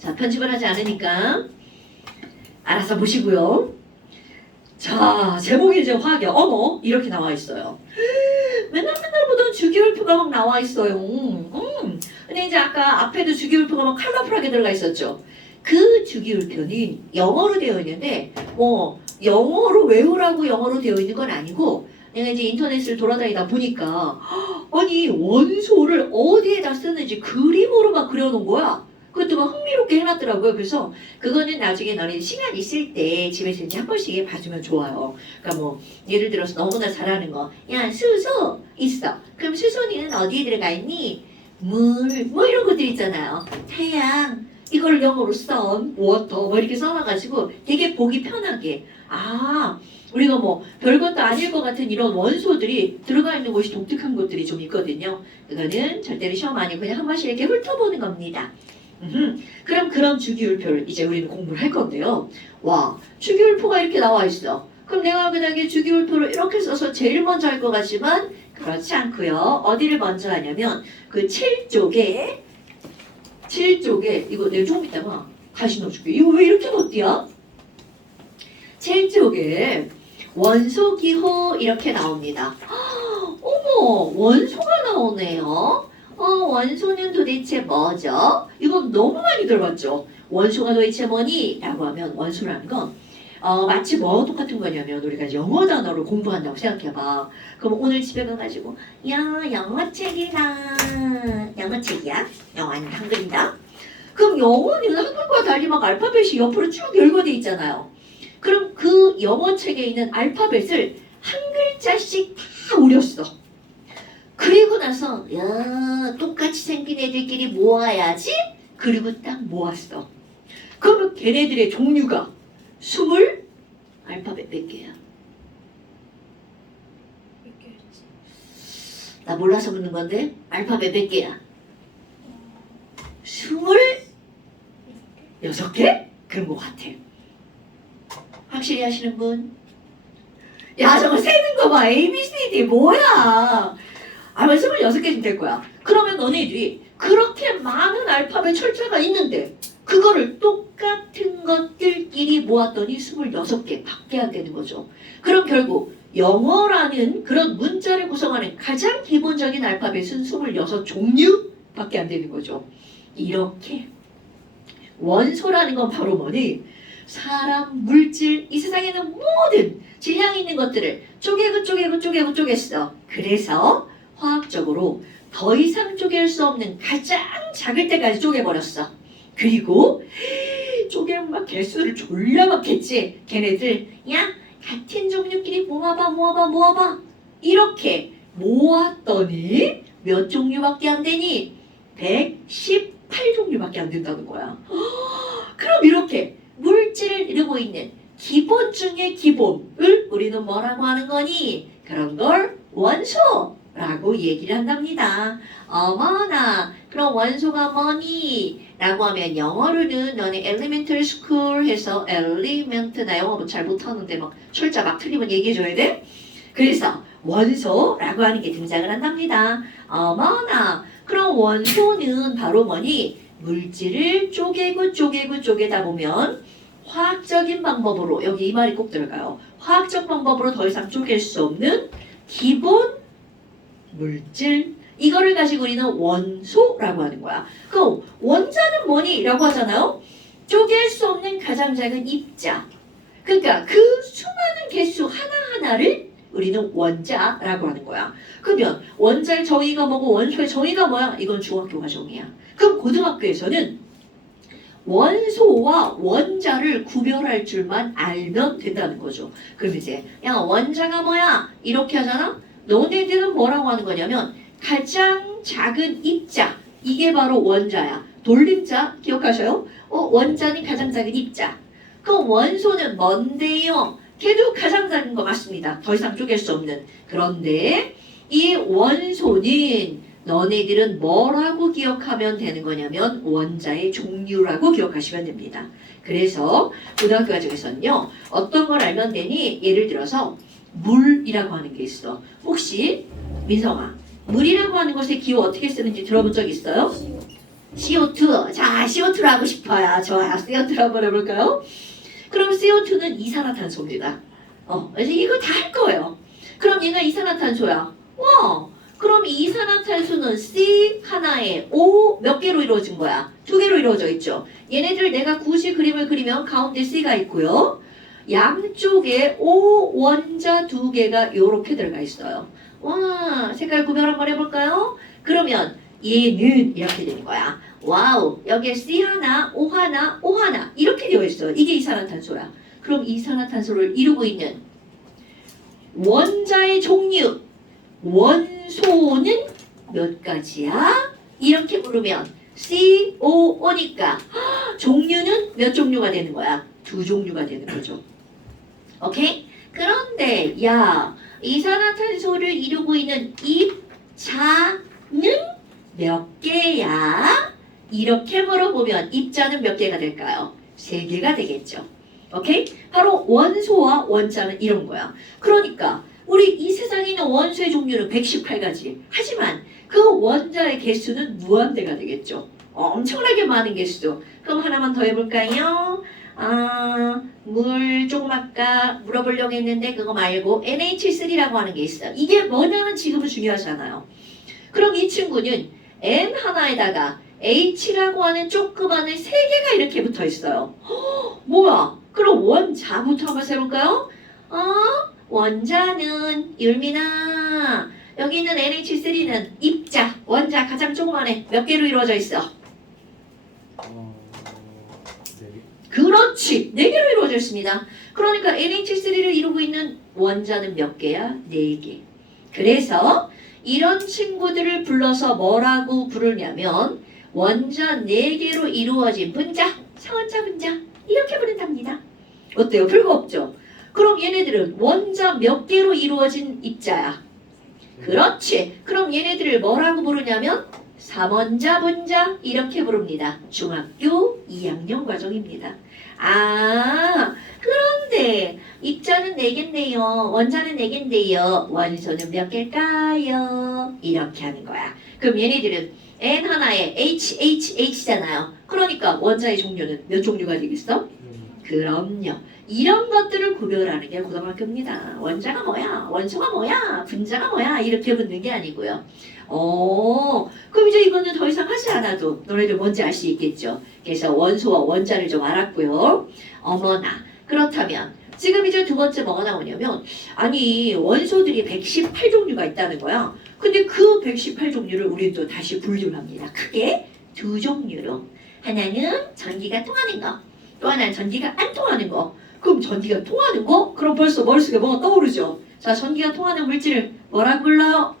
자, 편집을 하지 않으니까 알아서 보시고요. 자, 제목이 이제 화학이야. 어머, 이렇게 나와 있어요. 맨날 보던 주기율표가 막 나와 있어요. 근데 이제 아까 앞에도 주기율표가 막 컬러풀하게 들어가 있었죠. 그 주기율표는 영어로 되어 있는데 뭐 영어로 외우라고 영어로 되어 있는 건 아니고 내가 이제 인터넷을 돌아다니다 보니까 아니 원소를 어디에다 쓰는지 그림으로 막 그려놓은 거야. 그것도 막 흥미롭게 해놨더라고요. 그래서 그거는 나중에 너네 시간 있을 때 집에서 이제 한 번씩 봐주면 좋아요. 그러니까 뭐 예를 들어서 너무나 잘하는 거, 야 수소 있어. 그럼 수소는 어디에 들어가 있니? 물, 뭐 이런 것들 있잖아요. 태양, 이걸 영어로 sun, water 뭐 이렇게 써놔가지고 되게 보기 편하게 우리가 뭐 별것도 아닐 것 같은 이런 원소들이 들어가 있는 곳이 독특한 것들이 좀 있거든요. 그거는 절대로 시험 아니고 그냥 한 번씩 이렇게 훑어보는 겁니다. 그럼 그런 주기율표를 이제 우리는 공부를 할 건데요. 와, 주기율표가 이렇게 나와 있어. 그럼 내가 그냥 주기율표를 이렇게 써서 제일 먼저 할 것 같지만 그렇지 않고요. 어디를 먼저 하냐면 그 7쪽에 이거 내가 조금 이따가 다시 넣어줄게. 이거 왜 이렇게 넣었디야? 7쪽에 원소기호 이렇게 나옵니다. 어머, 원소가 나오네요. 원소는 도대체 뭐죠? 이건 너무 많이 들어봤죠. 원소가 도대체 뭐니? 라고 하면 원소라는 건 마치 뭐 똑같은 거냐면 우리가 영어 단어를 공부한다고 생각해봐. 그럼 오늘 집에 가가지고 야 영어책이다. 영어책이야? 영어 아니면 한글이다? 그럼 영어는 한글과 달리 막 알파벳이 옆으로 쭉 열거돼 있잖아요. 그럼 그 영어책에 있는 알파벳을 한 글자씩 다 우렸어. 그리고 나서 야 똑같이 생긴 애들끼리 모아야지. 그리고 딱 모았어. 그러면 걔네들의 종류가 20 알파벳 몇 개야? 몇 개였지? 나 몰라서 묻는 건데 알파벳 몇 개야? 26개? 그런 것 같아. 확실히 하시는 분? 야 저거 세는 거 봐. A, B, C, D 뭐야? 아마 26개쯤 될 거야. 그러면 너네들이 그렇게 많은 알파벳 철자가 있는데 그거를 똑같은 것들끼리 모았더니 26개 밖에 안 되는 거죠. 그럼 결국 영어라는 그런 문자를 구성하는 가장 기본적인 알파벳은 26종류밖에 안 되는 거죠. 이렇게 원소라는 건 바로 뭐니? 사람, 물질, 이 세상에 있는 모든 질량이 있는 것들을 쪼개고 그래서 화학적으로 더 이상 쪼갤 수 없는 가장 작을 때까지 쪼개버렸어. 그리고 쪼개면 막 개수를 졸라 많겠지. 걔네들 야 같은 종류끼리 모아봐 이렇게 모았더니 몇 종류밖에 안 되니? 118종류밖에 안 된다는 거야. 그럼 이렇게 물질을 이루고 있는 기본 중의 기본을 우리는 뭐라고 하는 거니? 그런 걸 원소라고 얘기를 한답니다. 어머나 그럼 원소가 뭐니? 라고 하면 영어로는 너네 elementary school 해서 element 나 영어 잘 못하는데 막 철자 막 틀리면 얘기해줘야 돼? 그래서 원소라고 하는 게 등장을 한답니다. 어머나 그럼 원소는 바로 뭐니? 물질을 쪼개다 보면 화학적인 방법으로 여기 이 말이 꼭 들어가요. 화학적 방법으로 더 이상 쪼갤 수 없는 기본 물질 이거를 가지고 우리는 원소라고 하는 거야. 그럼 원자는 뭐니? 라고 하잖아요. 쪼갤 수 없는 가장 작은 입자. 그러니까 그 수많은 개수 하나하나를 우리는 원자라고 하는 거야. 그러면 원자의 정의가 뭐고 원소의 정의가 뭐야? 이건 중학교 과정이야. 그럼 고등학교에서는 원소와 원자를 구별할 줄만 알면 된다는 거죠. 그럼 이제 야 원자가 뭐야? 이렇게 하잖아? 너네들은 뭐라고 하는 거냐면 가장 작은 입자 이게 바로 원자야. 돌림자 기억하셔요? 원자는 가장 작은 입자. 그럼 원소는 뭔데요? 걔도 가장 작은 거 맞습니다. 더 이상 쪼갤 수 없는. 그런데 이 원소는 너네들은 뭐라고 기억하면 되는 거냐면 원자의 종류라고 기억하시면 됩니다. 그래서 고등학교 과정에서는요. 어떤 걸 알면 되니? 예를 들어서 물이라고 하는 게 있어. 혹시 민성아 물이라고 하는 것의 기호 어떻게 쓰는지 들어본 적 있어요? CO2. 자, CO2로 하고 싶어요. 좋아요. CO2로 한번 해볼까요? 그럼 CO2는 이산화탄소입니다. 그래서 이거 다 할 거예요. 그럼 얘가 이산화탄소야. 그럼 이산화탄소는 C 하나에 O 몇 개로 이루어진 거야? 2개로 이루어져 있죠. 얘네들 내가 굳이 그림을 그리면 가운데 C가 있고요. 양쪽에 O 원자 2개가 이렇게 들어가 있어요. 와, 색깔 구별 한번 해볼까요? 그러면 얘는 이렇게 되는 거야. 와우, 여기에 C 하나, O 하나, O 하나 이렇게 되어 있어요. 이게 이산화탄소야. 그럼 이산화탄소를 이루고 있는 원자의 종류, 원소는 몇 가지야? 이렇게 물으면 COO니까 종류는 몇 종류가 되는 거야? 2종류가 되는 거죠. 오케이? 그런데 야, 이산화탄소를 이루고 있는 입자는 몇 개야? 이렇게 물어보면 입자는 몇 개가 될까요? 3개가 되겠죠. 오케이? 바로 원소와 원자는 이런 거야. 그러니까 우리 이 세상에 있는 원소의 종류는 118가지. 하지만 그 원자의 개수는 무한대가 되겠죠. 엄청나게 많은 개수. 그럼 하나만 더 해볼까요? 물 조금 아까 물어보려고 했는데 그거 말고 NH3라고 하는 게 있어요. 이게 뭐냐는 지금은 중요하잖아요. 그럼 이 친구는 N 하나에다가 H라고 하는 조그마한 3개가 이렇게 붙어 있어요. 뭐야? 그럼 원자부터 한번 해볼까요? 원자는 율미나 여기 있는 NH3는 입자, 원자 가장 조그만해. 몇 개로 이루어져 있어? 그렇지. 4개로 이루어져 있습니다. 그러니까 NH3를 이루고 있는 원자는 몇 개야? 4개. 그래서 이런 친구들을 불러서 뭐라고 부르냐면 원자 4개로 이루어진 분자, 상원자 분자 이렇게 부른답니다. 어때요? 별거 없죠? 그럼 얘네들은 원자 몇 개로 이루어진 입자야? 그렇지. 그럼 얘네들을 뭐라고 부르냐면 삼원자 분자 이렇게 부릅니다. 중학교 2학년 과정입니다. 그런데 입자는 4개인데요. 원자는 4개인데요. 원소는 몇 개일까요? 이렇게 하는 거야. 그럼 얘네들은 N 하나에 HHH잖아요. 그러니까 원자의 종류는 몇 종류가 되겠어? 그럼요. 이런 것들을 구별하는 게 고등학교입니다. 원자가 뭐야? 원소가 뭐야? 분자가 뭐야? 이렇게 묻는 게 아니고요. 그럼 이제 이거는 더 이상 하지 않아도 너네들 뭔지 알 수 있겠죠. 그래서 원소와 원자를 좀 알았고요. 어머나. 그렇다면 지금 이제 두 번째 뭐가 나오냐면 아니 원소들이 118종류가 있다는 거야. 근데 그 118종류를 우리는 또 다시 분류합니다. 크게 2종류로. 하나는 전기가 통하는 거. 또 하나는 전기가 안 통하는 거. 그럼 전기가 통하는 거? 그럼 벌써 머릿속에 뭐가 떠오르죠? 자, 전기가 통하는 물질을 뭐라고 불러요?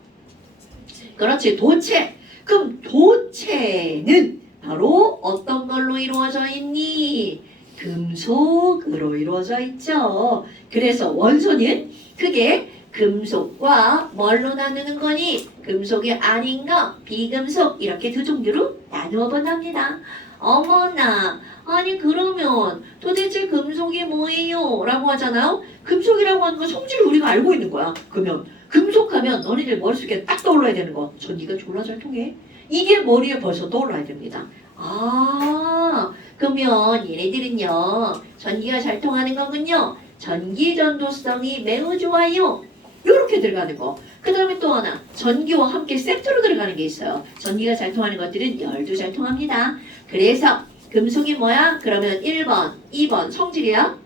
그렇지, 도체. 그럼 도체는 바로 어떤 걸로 이루어져 있니? 금속으로 이루어져 있죠. 그래서 원소는 그게 금속과 뭘로 나누는 거니? 금속이 아닌 거, 비금속 이렇게 2종류로 나누어 본답니다. 어머나, 아니 그러면 도대체 금속이 뭐예요? 라고 하잖아요. 금속이라고 하는 건 성질을 우리가 알고 있는 거야. 그러면 금속하면 너희들 머릿속에 딱 떠올라야 되는 거. 전기가 졸라 잘 통해. 이게 머리에 벌써 떠올라야 됩니다. 그러면 얘네들은요. 전기가 잘 통하는 거군요. 전기 전도성이 매우 좋아요. 요렇게 들어가는 거. 그 다음에 또 하나. 전기와 함께 세트로 들어가는 게 있어요. 전기가 잘 통하는 것들은 열도 잘 통합니다. 그래서 금속이 뭐야? 그러면 1번, 2번 성질이야?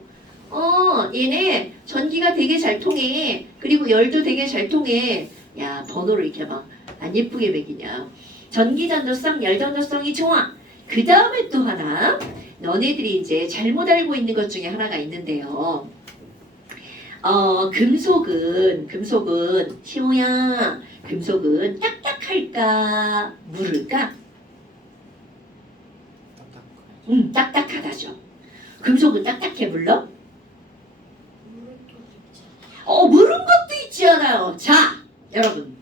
얘네 전기가 되게 잘 통해. 그리고 열도 되게 잘 통해. 야, 번호를 이렇게 막 안 예쁘게 매기냐. 전기 전도성, 열 전도성이 좋아. 그 다음에 또 하나. 너네들이 이제 잘못 알고 있는 것 중에 하나가 있는데요. 금속은 시호야. 금속은 딱딱할까? 무를까? 딱딱하다죠. 금속은 딱딱해 물러? 물은 것도 있지 않아요. 자, 여러분.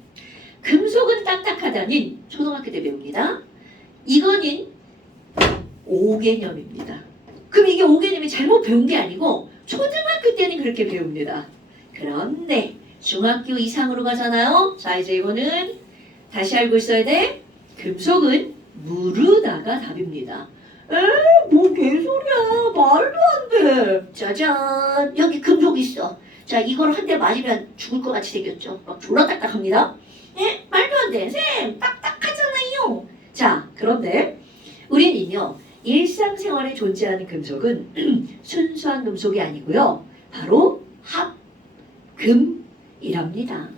금속은 딱딱하다는 초등학교 때 배웁니다. 이거는 5개념입니다. 그럼 이게 5개념이 잘못 배운 게 아니고 초등학교 때는 그렇게 배웁니다. 그런데 중학교 이상으로 가잖아요. 자, 이제 이거는 다시 알고 있어야 돼. 금속은 무르다가 답입니다. 뭐 개소리야. 말도 안 돼. 짜잔. 여기 금속 있어. 자, 이걸 한 대 맞으면 죽을 것 같이 생겼죠. 막 졸라 딱딱합니다. 말도 안 돼. 쌤, 딱딱하잖아요. 자, 그런데 우리는요, 일상생활에 존재하는 금속은 순수한 금속이 아니고요. 바로 합금이랍니다.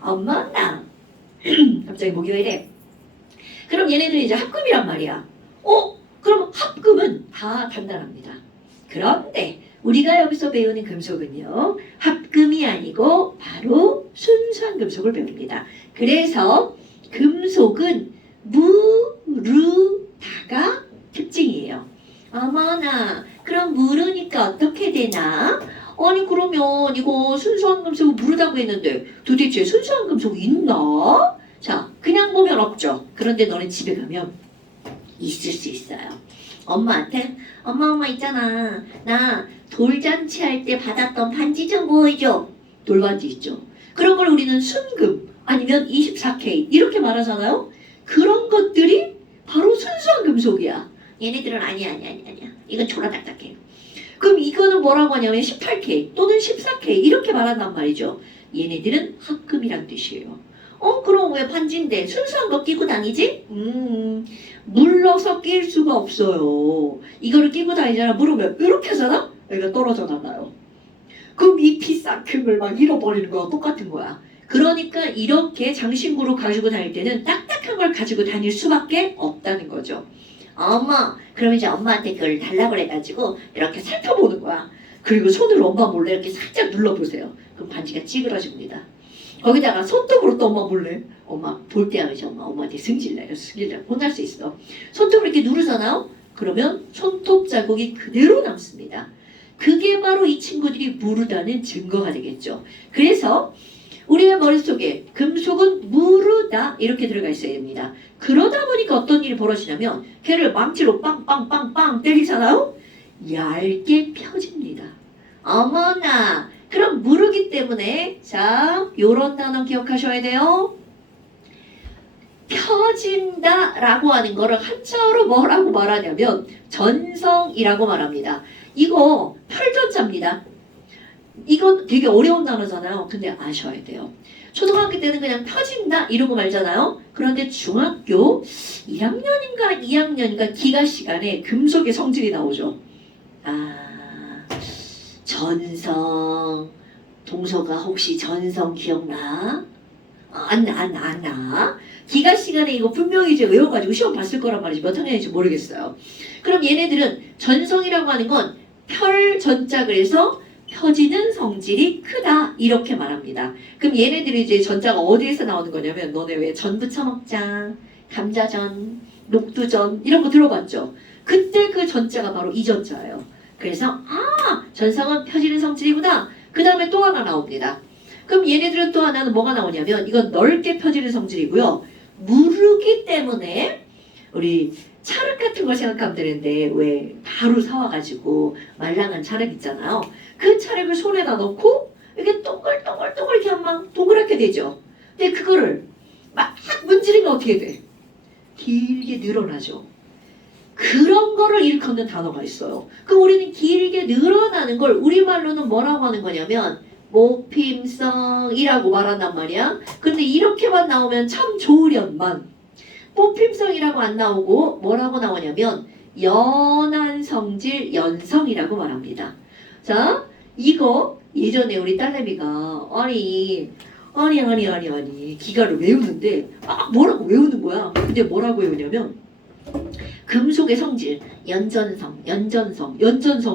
엄마나. 갑자기 목이 왜 이래? 그럼 얘네들이 이제 합금이란 말이야. 그럼 합금은 다 단단합니다. 그런데 우리가 여기서 배우는 금속은요, 합금이 아니고 바로 순수한 금속을 배웁니다. 그래서 금속은 무르다가 특징이에요. 어머나, 그럼 무르니까 어떻게 되나? 아니 그러면 이거 순수한 금속을 무르다고 했는데 도대체 순수한 금속이 있나? 자, 그냥 보면 없죠. 그런데 너는 집에 가면 있을 수 있어요. 엄마한테 엄마 있잖아. 나 돌잔치 할 때 받았던 반지 좀 보여줘. 돌반지 있죠. 그런 걸 우리는 순금 아니면 24K 이렇게 말하잖아요. 그런 것들이 바로 순수한 금속이야. 얘네들은 아니야. 이건 졸라 딱딱해. 그럼 이거는 뭐라고 하냐면 18K 또는 14K 이렇게 말한단 말이죠. 얘네들은 합금이란 뜻이에요. 그럼 왜 반지인데 순수한 거 끼고 다니지? 물러서 낄 수가 없어요. 이거를 끼고 다니잖아. 물으면 이렇게 하잖아? 여기가 떨어져 나가요. 그럼 이 비싼 금을 막 잃어버리는 거랑 똑같은 거야. 그러니까 이렇게 장신구로 가지고 다닐 때는 딱딱한 걸 가지고 다닐 수밖에 없다는 거죠. 엄마, 그럼 이제 엄마한테 그걸 달라고 해가지고 이렇게 살펴보는 거야. 그리고 손으로 엄마 몰래 이렇게 살짝 눌러보세요. 그럼 반지가 찌그러집니다. 거기다가 손톱으로 또 엄마 몰래 엄마 볼 때 하면 엄마한테 승질내요. 혼날 수 있어. 손톱으로 이렇게 누르잖아요. 그러면 손톱 자국이 그대로 남습니다. 그게 바로 이 친구들이 무르다는 증거가 되겠죠. 그래서 우리의 머릿속에 금속은 무르다 이렇게 들어가 있어야 됩니다. 그러다 보니까 어떤 일이 벌어지냐면 걔를 망치로 빵빵빵빵 때리잖아요. 얇게 펴집니다. 어머나, 그럼 무르기 때문에 자, 요런 단어 기억하셔야 돼요. 펴진다 라고 하는 거를 한자어로 뭐라고 말하냐면 전성이라고 말합니다. 이거 펼전자입니다. 이건 되게 어려운 단어잖아요. 근데 아셔야 돼요. 초등학교 때는 그냥 펴진다 이러고 말잖아요. 그런데 중학교 1학년인가 2학년인가 기가 시간에 금속의 성질이 나오죠. 전성. 동서가 혹시 전성 기억나? 안 나. 기가 시간에 이거 분명히 이제 외워가지고 시험 봤을 거란 말이지. 몇 학년인지 모르겠어요. 그럼 얘네들은 전성이라고 하는 건 펼 전자 그래서 펴지는 성질이 크다 이렇게 말합니다. 그럼 얘네들이 이제 전자가 어디에서 나오는 거냐면 너네 왜 전 부쳐 먹자, 감자전, 녹두전 이런 거 들어봤죠? 그때 그 전자가 바로 이 전자예요. 그래서 전성은 펴지는 성질이구나. 그 다음에 또 하나 나옵니다. 그럼 얘네들은 또 하나는 뭐가 나오냐면 이건 넓게 펴지는 성질이고요. 무르기 때문에 우리 찰흙 같은 걸 생각하면 되는데 왜 바로 사와가지고 말랑한 찰흙 있잖아요. 그 찰흙을 손에다 넣고 이렇게 동글동글 이렇게 하면 동그랗게 되죠. 근데 그거를 막 문지르면 어떻게 돼? 길게 늘어나죠. 그런 거를 일컫는 단어가 있어요. 그럼 우리는 길게 늘어나는 걸 우리말로는 뭐라고 하는 거냐면 모핌성이라고 말한단 말이야. 근데 이렇게만 나오면 참 좋으련만 모핌성이라고 안 나오고 뭐라고 나오냐면 연한 성질 연성이라고 말합니다. 자, 이거 예전에 우리 딸내미가 아니 기가를 외우는데 뭐라고 외우는 거야. 근데 뭐라고 외우냐면 금속의 성질 연전성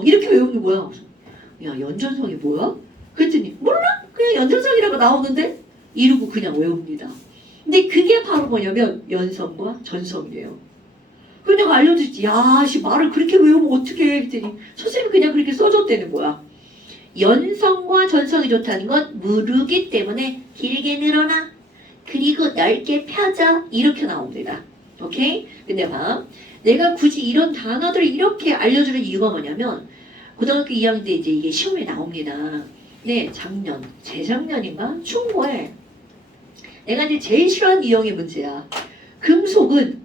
이렇게 외우는 거야. 야, 연전성이 뭐야? 그랬더니 몰라? 그냥 연전성이라고 나오는데 이러고 그냥 외웁니다. 근데 그게 바로 뭐냐면 연성과 전성이에요. 근데 내가 알려줬지. 야, 말을 그렇게 외우면 어떡해? 그랬더니 선생님이 그냥 그렇게 써줬다는 거야. 연성과 전성이 좋다는 건 무르기 때문에 길게 늘어나 그리고 넓게 펴져 이렇게 나옵니다. 오케이? 근데 봐, 내가 굳이 이런 단어들을 이렇게 알려주는 이유가 뭐냐면 고등학교 2학년 때 이제 이게 시험에 나옵니다. 네, 재작년인가? 충고에 내가 이제 제일 싫어하는 유형의 문제야. 금속은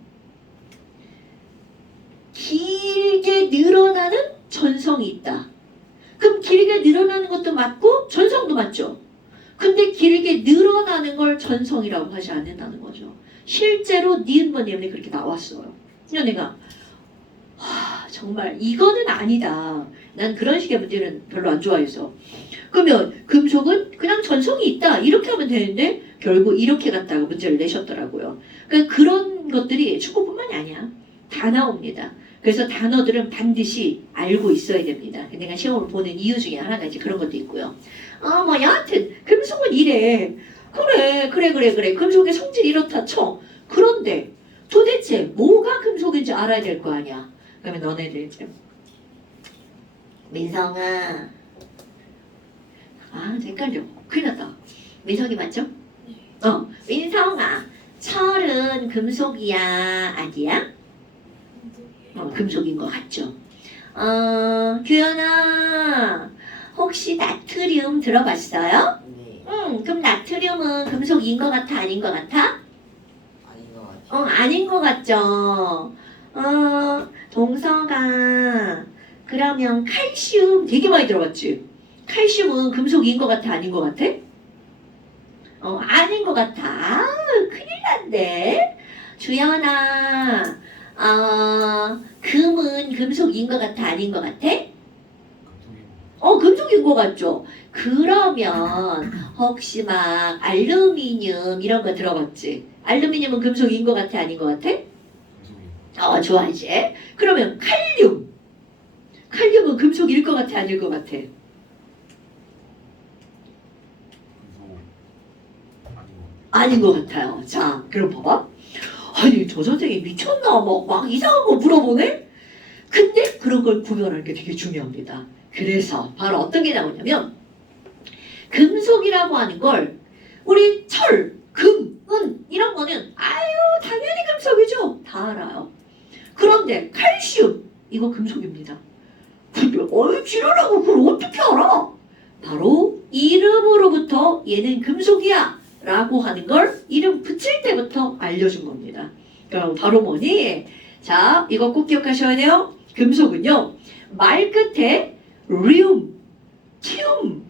늘어나는 전성이 있다. 그럼 길게 늘어나는 것도 맞고 전성도 맞죠. 근데 길게 늘어나는 걸 전성이라고 하지 않는다는 거죠. 실제로 니은 번역에 그렇게 나왔어요. 그냥 내가 정말 이거는 아니다. 난 그런 식의 문제는 별로 안 좋아해서. 그러면 금속은 그냥 전성이 있다. 이렇게 하면 되는데 결국 이렇게 갖다가 문제를 내셨더라고요. 그러니까 그런 것들이 축구뿐만이 아니야. 다 나옵니다. 그래서 단어들은 반드시 알고 있어야 됩니다. 내가 시험을 보는 이유 중에 하나가 이제 그런 것도 있고요. 뭐 여하튼 금속은 이래. 그래. 금속의 성질이 이렇다 쳐. 그런데 도대체 뭐가 금속인지 알아야 될 거 아니야. 그러면 너네들 이제 민성아. 헷갈려. 큰일 났다. 민성이 맞죠? 민성아. 철은 금속이야? 아니야? 금속인 것 같죠? 규현아. 혹시 나트륨 들어봤어요? 네. 그럼 나트륨은 금속인 것 같아? 아닌 것 같아? 아닌 것 같아요. 아닌 것 같죠? 동서가. 그러면 칼슘 되게 많이 들어봤지? 칼슘은 금속인 것 같아? 아닌 것 같아? 아닌 것 같아. 큰일 났네. 주연아. 금은 금속인 것 같아? 아닌 것 같아? 금속인 것 같죠? 그러면 혹시 막 알루미늄 이런 거 들어봤지? 알루미늄은 금속인 것 같아? 아닌 것 같아? 좋아 이제. 그러면 칼륨은 금속일 것 같아? 아닐 것 같아? 아닌 것 같아요. 자, 그럼 봐봐. 아니 저 선생님 미쳤나? 막 이상한 거 물어보네? 근데 그런 걸 구별하는 게 되게 중요합니다. 그래서 바로 어떤 게 나오냐면 금속이라고 하는 걸 우리 철, 금, 은 이런 거는 당연히 금속이죠. 다 알아요. 그런데 칼슘 이거 금속입니다. 근데 지랄하고 그걸 어떻게 알아? 바로 이름으로부터 얘는 금속이야 라고 하는 걸 이름 붙일 때부터 알려준 겁니다. 그럼 바로 뭐니? 자, 이거 꼭 기억하셔야 돼요. 금속은요, 말 끝에 리움, 티움,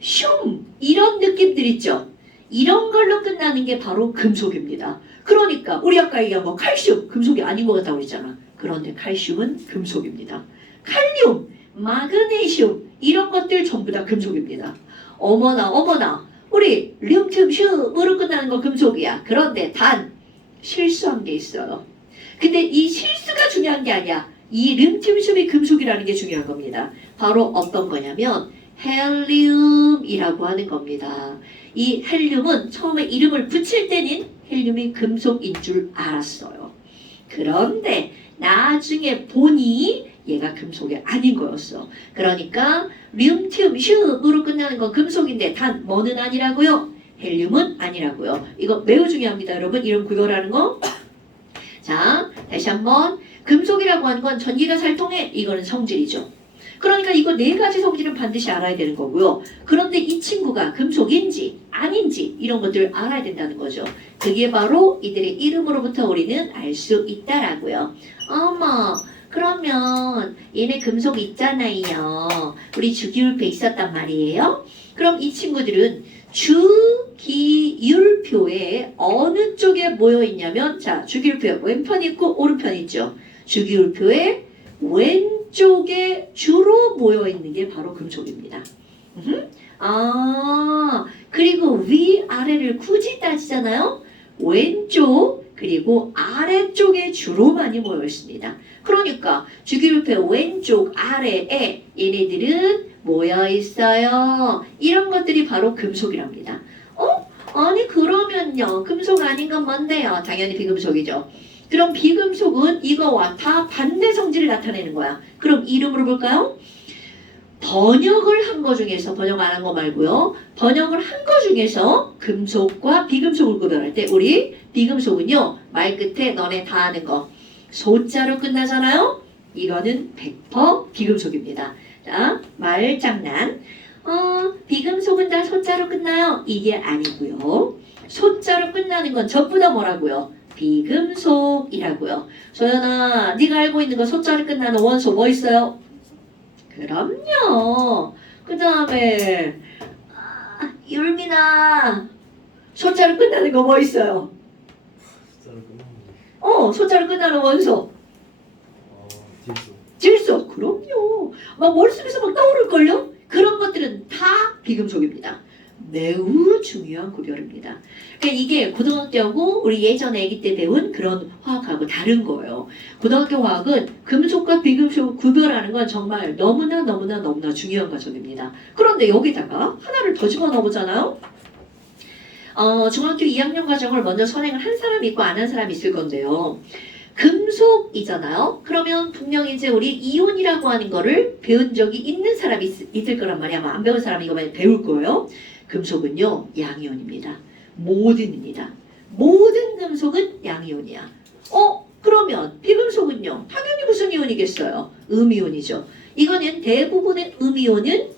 슘 이런 느낌들 있죠. 이런 걸로 끝나는 게 바로 금속입니다. 그러니까 우리 아까 얘기한 거 칼슘 금속이 아닌 것 같다고 그랬잖아. 그런데 칼슘은 금속입니다. 칼륨, 마그네슘 이런 것들 전부 다 금속입니다. 어머나 우리 륨,튬, 슘으로 끝나는 거 금속이야. 그런데 단 실수한 게 있어요. 근데 이 실수가 중요한 게 아니야. 이 륨,튬, 슘이 금속이라는 게 중요한 겁니다. 바로 어떤 거냐면 헬륨이라고 하는 겁니다. 이 헬륨은 처음에 이름을 붙일 때는 헬륨이 금속인 줄 알았어요. 그런데 나중에 보니 얘가 금속이 아닌 거였어. 그러니까 륨,튬, 슘으로 끝나는 건 금속인데 단 뭐는 아니라고요? 헬륨은 아니라고요. 이거 매우 중요합니다. 여러분 이름 구별하는 거. 자, 다시 한번 금속이라고 하는 건 전기가 잘 통해. 이거는 성질이죠. 그러니까 이거 네 가지 성질은 반드시 알아야 되는 거고요. 그런데 이 친구가 금속인지 아닌지 이런 것들을 알아야 된다는 거죠. 그게 바로 이들의 이름으로부터 우리는 알 수 있다라고요. 어머, 그러면 얘네 금속 있잖아요. 우리 주기율표 있었단 말이에요. 그럼 이 친구들은 주기율표에 어느 쪽에 모여 있냐면, 자, 주기율표에 왼편 있고 오른편 있죠. 주기율표에 왼쪽에 주로 모여 있는 게 바로 금속입니다. 그리고 위아래를 굳이 따지잖아요. 왼쪽 그리고 아래쪽에 주로 많이 모여 있습니다. 그러니까 주기율표 왼쪽 아래에 얘네들은 모여 있어요. 이런 것들이 바로 금속이랍니다. 아니 그러면요, 금속 아닌 건 뭔데요? 당연히 비금속이죠. 그럼 비금속은 이거와 다 반대 성질을 나타내는 거야. 그럼 이름으로 볼까요? 번역을 한 거 중에서, 번역 안 한 거 말고요, 번역을 한 거 중에서 금속과 비금속을 구별할 때 우리 비금속은요, 말 끝에 너네 다 아는 거 소자로 끝나잖아요. 이거는 100% 비금속입니다. 자, 말장난. 비금속은 다 소자로 끝나요? 이게 아니고요. 소자로 끝나는 건 전부 다 뭐라고요? 비금속이라고요. 소연아, 네가 알고 있는 거 소자로 끝나는 원소 뭐 있어요? 그럼요. 그 다음에 율민아, 소자로 끝나는 거 뭐 있어요? 숫자로 끝나는 소자로 끝나는 원소. 질소. 질소. 그럼요. 막 머릿속에서 막 떠오를걸요? 그런 것들은 다 비금속입니다. 매우 중요한 구별입니다. 그러니까 이게 고등학교하고 우리 예전에 아기 때 배운 그런 화학하고 다른 거예요. 고등학교 화학은 금속과 비금속 구별하는 건 정말 너무나 중요한 과정입니다. 그런데 여기다가 하나를 더 집어넣어 보잖아요. 중학교 2학년 과정을 먼저 선행을 한 사람이 있고 안 한 사람이 있을 건데요. 금속이잖아요. 그러면 분명히 이제 우리 이온이라고 하는 거를 배운 적이 있는 사람이 있을 거란 말이야. 아마 안 배운 사람이 이거 많이 배울 거예요. 금속은요, 양이온입니다. 모든입니다. 모든 금속은 양이온이야. 그러면 비금속은요, 당연히 무슨 이온이겠어요? 음이온이죠. 이거는 대부분의 음이온은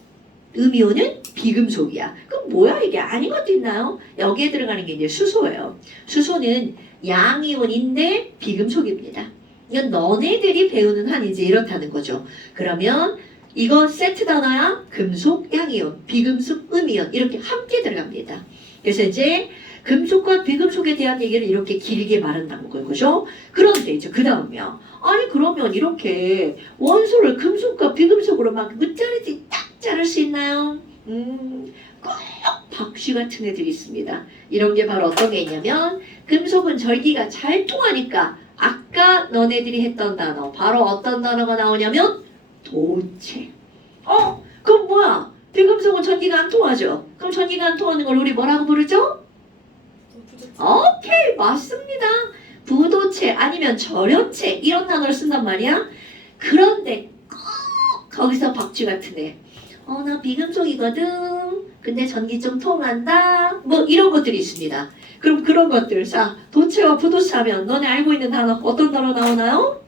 비금속이야. 그럼 뭐야 이게? 아닌 것도 있나요? 여기에 들어가는 게 이제 수소예요. 수소는 양이온인데 비금속입니다. 이건 너네들이 배우는 한 이제 이렇다는 거죠. 그러면 이거 세트 단어야 금속, 양이온, 비금속, 음이온 이렇게 함께 들어갑니다. 그래서 이제 금속과 비금속에 대한 얘기를 이렇게 길게 말한다는 거죠. 그런데 이제 그 다음이요. 아니 그러면 이렇게 원소를 금속과 비금속으로 막 무자르지 딱 자를 수 있나요? 꼭 박쥐 같은 애들이 있습니다. 이런 게 바로 어떤 게 있냐면 금속은 절기가 잘 통하니까 아까 너네들이 했던 단어 바로 어떤 단어가 나오냐면 도체. 그럼 뭐야? 비금속은 전기가 안 통하죠? 그럼 전기가 안 통하는 걸 우리 뭐라고 부르죠? 오케이, 맞습니다. 부도체 아니면 절연체 이런 단어를 쓴단 말이야. 그런데 꼭 거기서 박쥐 같은 애. 나 비금속이거든. 근데 전기 좀 통한다. 뭐 이런 것들이 있습니다. 그럼 그런 것들, 자, 도체와 부도체 하면 너네 알고 있는 단어 어떤 단어 나오나요?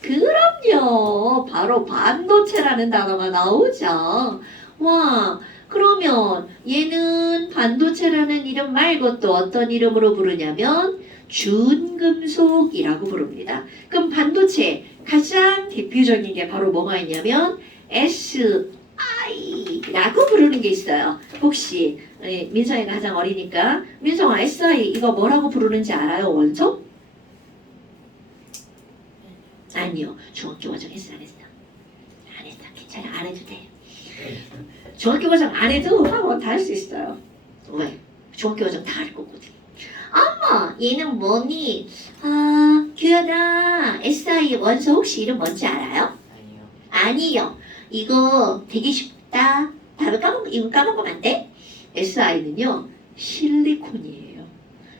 그럼요. 바로 반도체라는 단어가 나오죠. 와, 그러면 얘는 반도체라는 이름 말고 또 어떤 이름으로 부르냐면 준금속이라고 부릅니다. 그럼 반도체 가장 대표적인 게 바로 뭐가 있냐면 SI라고 부르는 게 있어요. 혹시 민성이가 가장 어리니까 민성아 SI 이거 뭐라고 부르는지 알아요? 원소? 아니요. 중학교 과정 했어 안 했어? 안 했어. 괜찮아. 안 해도 돼. 중학교 과정 안 해도 학원 다 할 수 있어요. 왜? 중학교 과정 다 할 거거든. 어머 얘는 뭐니? 규현아 SI 원소 혹시 이름 뭔지 알아요? 아니요. 아니요. 이거 되게 쉽다. 답을 이거 까먹으면 안 돼? SI는요 실리콘이에요.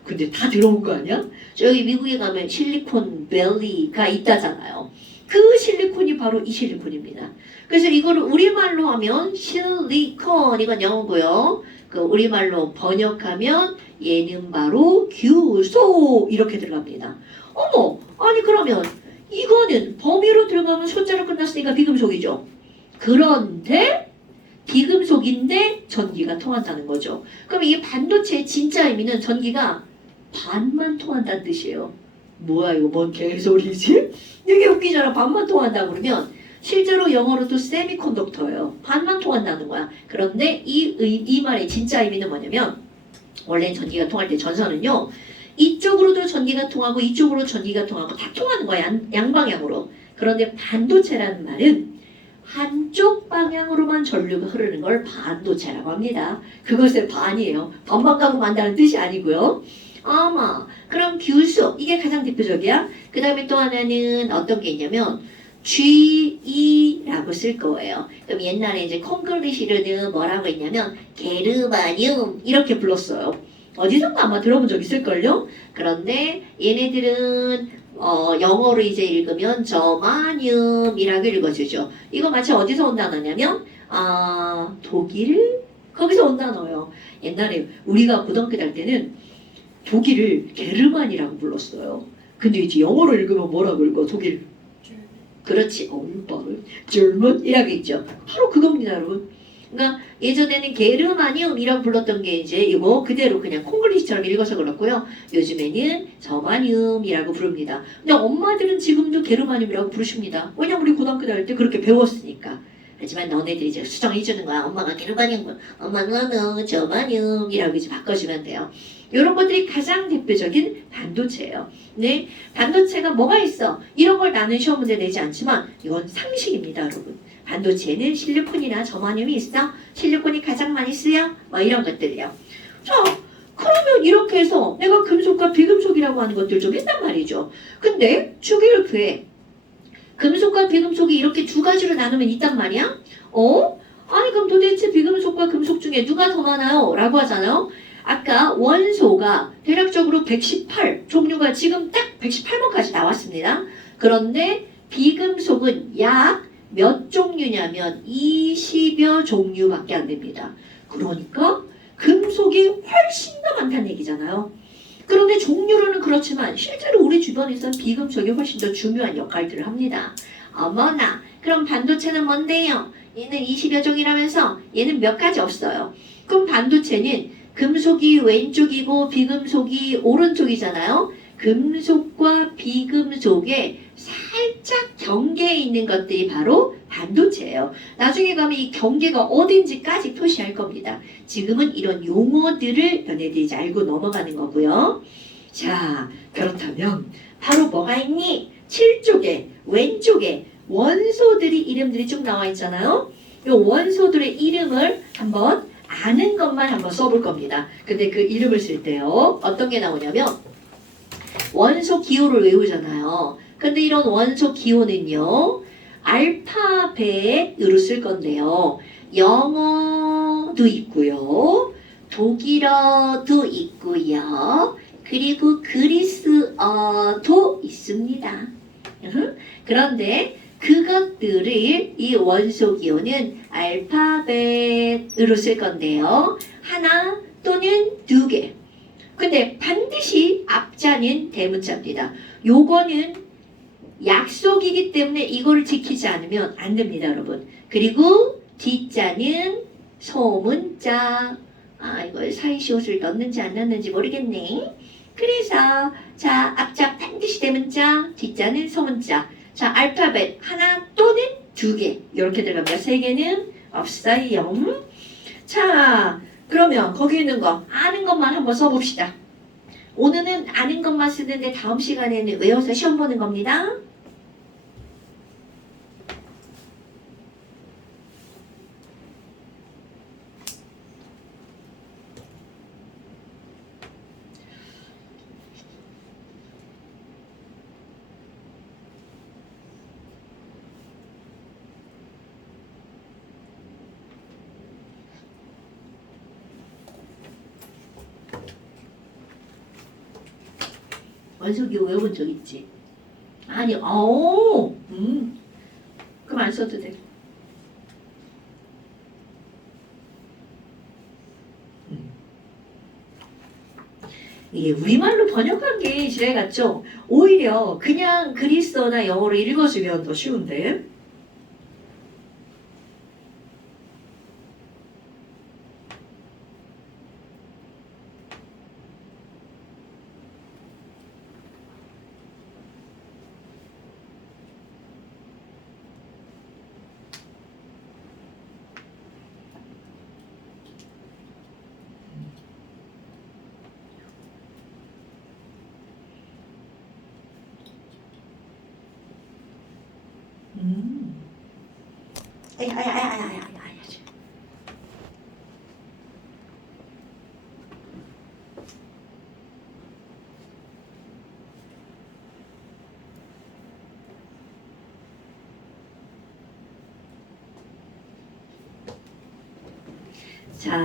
근데 다 들어온 거 아니야? 저기 미국에 가면 실리콘 밸리가 있다잖아요. 그 실리콘이 바로 이 실리콘입니다. 그래서 이거를 우리말로 하면 실리콘 이건 영어고요. 그 우리말로 번역하면 얘는 바로 규소 이렇게 들어갑니다. 어머, 아니 그러면 이거는 범위로 들어가면 소자로 끝났으니까 비금속이죠. 그런데 비금속인데 전기가 통한다는 거죠. 그럼 이 반도체의 진짜 의미는 전기가 반만 통한다는 뜻이에요. 뭐야 이거 뭔 개소리지? 되게 웃기잖아. 반만 통한다 그러면 실제로 영어로도 세미컨덕터예요. 반만 통한다는 거야. 그런데 이 말의 진짜 의미는 뭐냐면 원래 전기가 통할 때 전선은요. 이쪽으로도 전기가 통하고 이쪽으로 전기가 통하고 다 통하는 거야. 양방향으로. 그런데 반도체라는 말은 한쪽 방향으로만 전류가 흐르는 걸 반도체라고 합니다. 그것의 반이에요. 반만 가고 만다는 뜻이 아니고요. 그럼 규소 이게 가장 대표적이야. 그 다음에 또 하나는 어떤 게 있냐면 GE라고 쓸 거예요. 그럼 옛날에 이제 콩글리시로는 뭐라고 했냐면 게르마늄 이렇게 불렀어요. 어디선가 아마 들어본 적 있을걸요? 그런데 얘네들은 영어로 이제 읽으면 저마늄이라고 읽어주죠. 이거 마치 어디서 온 단어냐면 독일? 거기서 온 단어예요. 옛날에 우리가 고등학교 다닐 때는 독일을 게르만이라고 불렀어요. 근데 이제 영어로 읽으면 뭐라고 읽어? 독일. 그렇지. 바로 German이라고 있죠. 바로 그겁니다 여러분. 그러니까 예전에는 게르마늄이라고 불렀던 게 이제 이거 그대로 그냥 콩글리시처럼 읽어서 그렇고요. 요즘에는 저마늄이라고 부릅니다. 근데 엄마들은 지금도 게르마늄이라고 부르십니다. 왜냐면 우리 고등학교 다닐 때 그렇게 배웠으니까. 하지만 너네들이 이제 수정해 주는 거야. 엄마가 게르마늄, 엄마는 저마늄이라고 이제 바꿔주면 돼요. 이런 것들이 가장 대표적인 반도체예요. 네, 반도체가 뭐가 있어? 이런 걸 나는 시험 문제 내지 않지만 이건 상식입니다, 여러분. 반도체에는 실리콘이나 저마늄이 있어. 실리콘이 가장 많이 쓰여. 뭐 이런 것들이요. 자, 그러면 이렇게 해서 내가 금속과 비금속이라고 하는 것들 좀 했단 말이죠. 근데 주기율표에 금속과 비금속이 이렇게 두 가지로 나누면 있단 말이야. 아니 그럼 도대체 비금속과 금속 중에 누가 더 많아요? 라고 하잖아요. 아까 원소가 대략적으로 118 종류가 지금 딱 118번까지 나왔습니다. 그런데 비금속은 약 몇 종류냐면 20여 종류밖에 안 됩니다. 그러니까 금속이 훨씬 더 많다는 얘기잖아요. 그런데 종류로는 그렇지만 실제로 우리 주변에서는 비금속이 훨씬 더 중요한 역할들을 합니다. 어머나, 그럼 반도체는 뭔데요? 얘는 20여 종이라면서 얘는 몇 가지 없어요. 그럼 반도체는 금속이 왼쪽이고 비금속이 오른쪽이잖아요. 금속과 비금속의 살짝 경계에 있는 것들이 바로 반도체예요. 나중에 가면 이 경계가 어딘지까지 표시할 겁니다. 지금은 이런 용어들을 너네들이 이제 알고 넘어가는 거고요. 자, 그렇다면 바로 뭐가 있니? 7쪽에 왼쪽에 원소들이 이름들이 쭉 나와 있잖아요. 이 원소들의 이름을 한번 아는 것만 한번 써볼 겁니다. 근데 그 이름을 쓸 때요. 어떤 게 나오냐면 원소 기호를 외우잖아요. 근데 이런 원소 기호는요. 알파벳으로 쓸 건데요. 영어도 있고요. 독일어도 있고요. 그리고 그리스어도 있습니다. 그런데 그것들을 이 원소 기호는 알파벳으로 쓸 건데요. 하나 또는 두 개. 근데 반드시 앞자는 대문자입니다. 요거는 약속이기 때문에 이거를 지키지 않으면 안 됩니다, 여러분. 그리고 뒷자는 소문자. 이걸 사이시옷을 넣는지 안 넣는지 모르겠네. 그래서 자, 앞자 반드시 대문자, 뒷자는 소문자. 자, 알파벳 하나 또는 두 개. 이렇게 들어갑니다. 세 개는 없어요. 자, 그러면 거기 있는 거 아는 것만 한번 써봅시다. 오늘은 아는 것만 쓰는데 다음 시간에는 외워서 시험 보는 겁니다. 원소기호 외워본 적 있지? 아니, 그럼 안 써도 돼. 이게 우리말로 번역한 게 지뢰 같죠? 오히려 그냥 그리스어나 영어로 읽어주면 더 쉬운데. 아야. 자,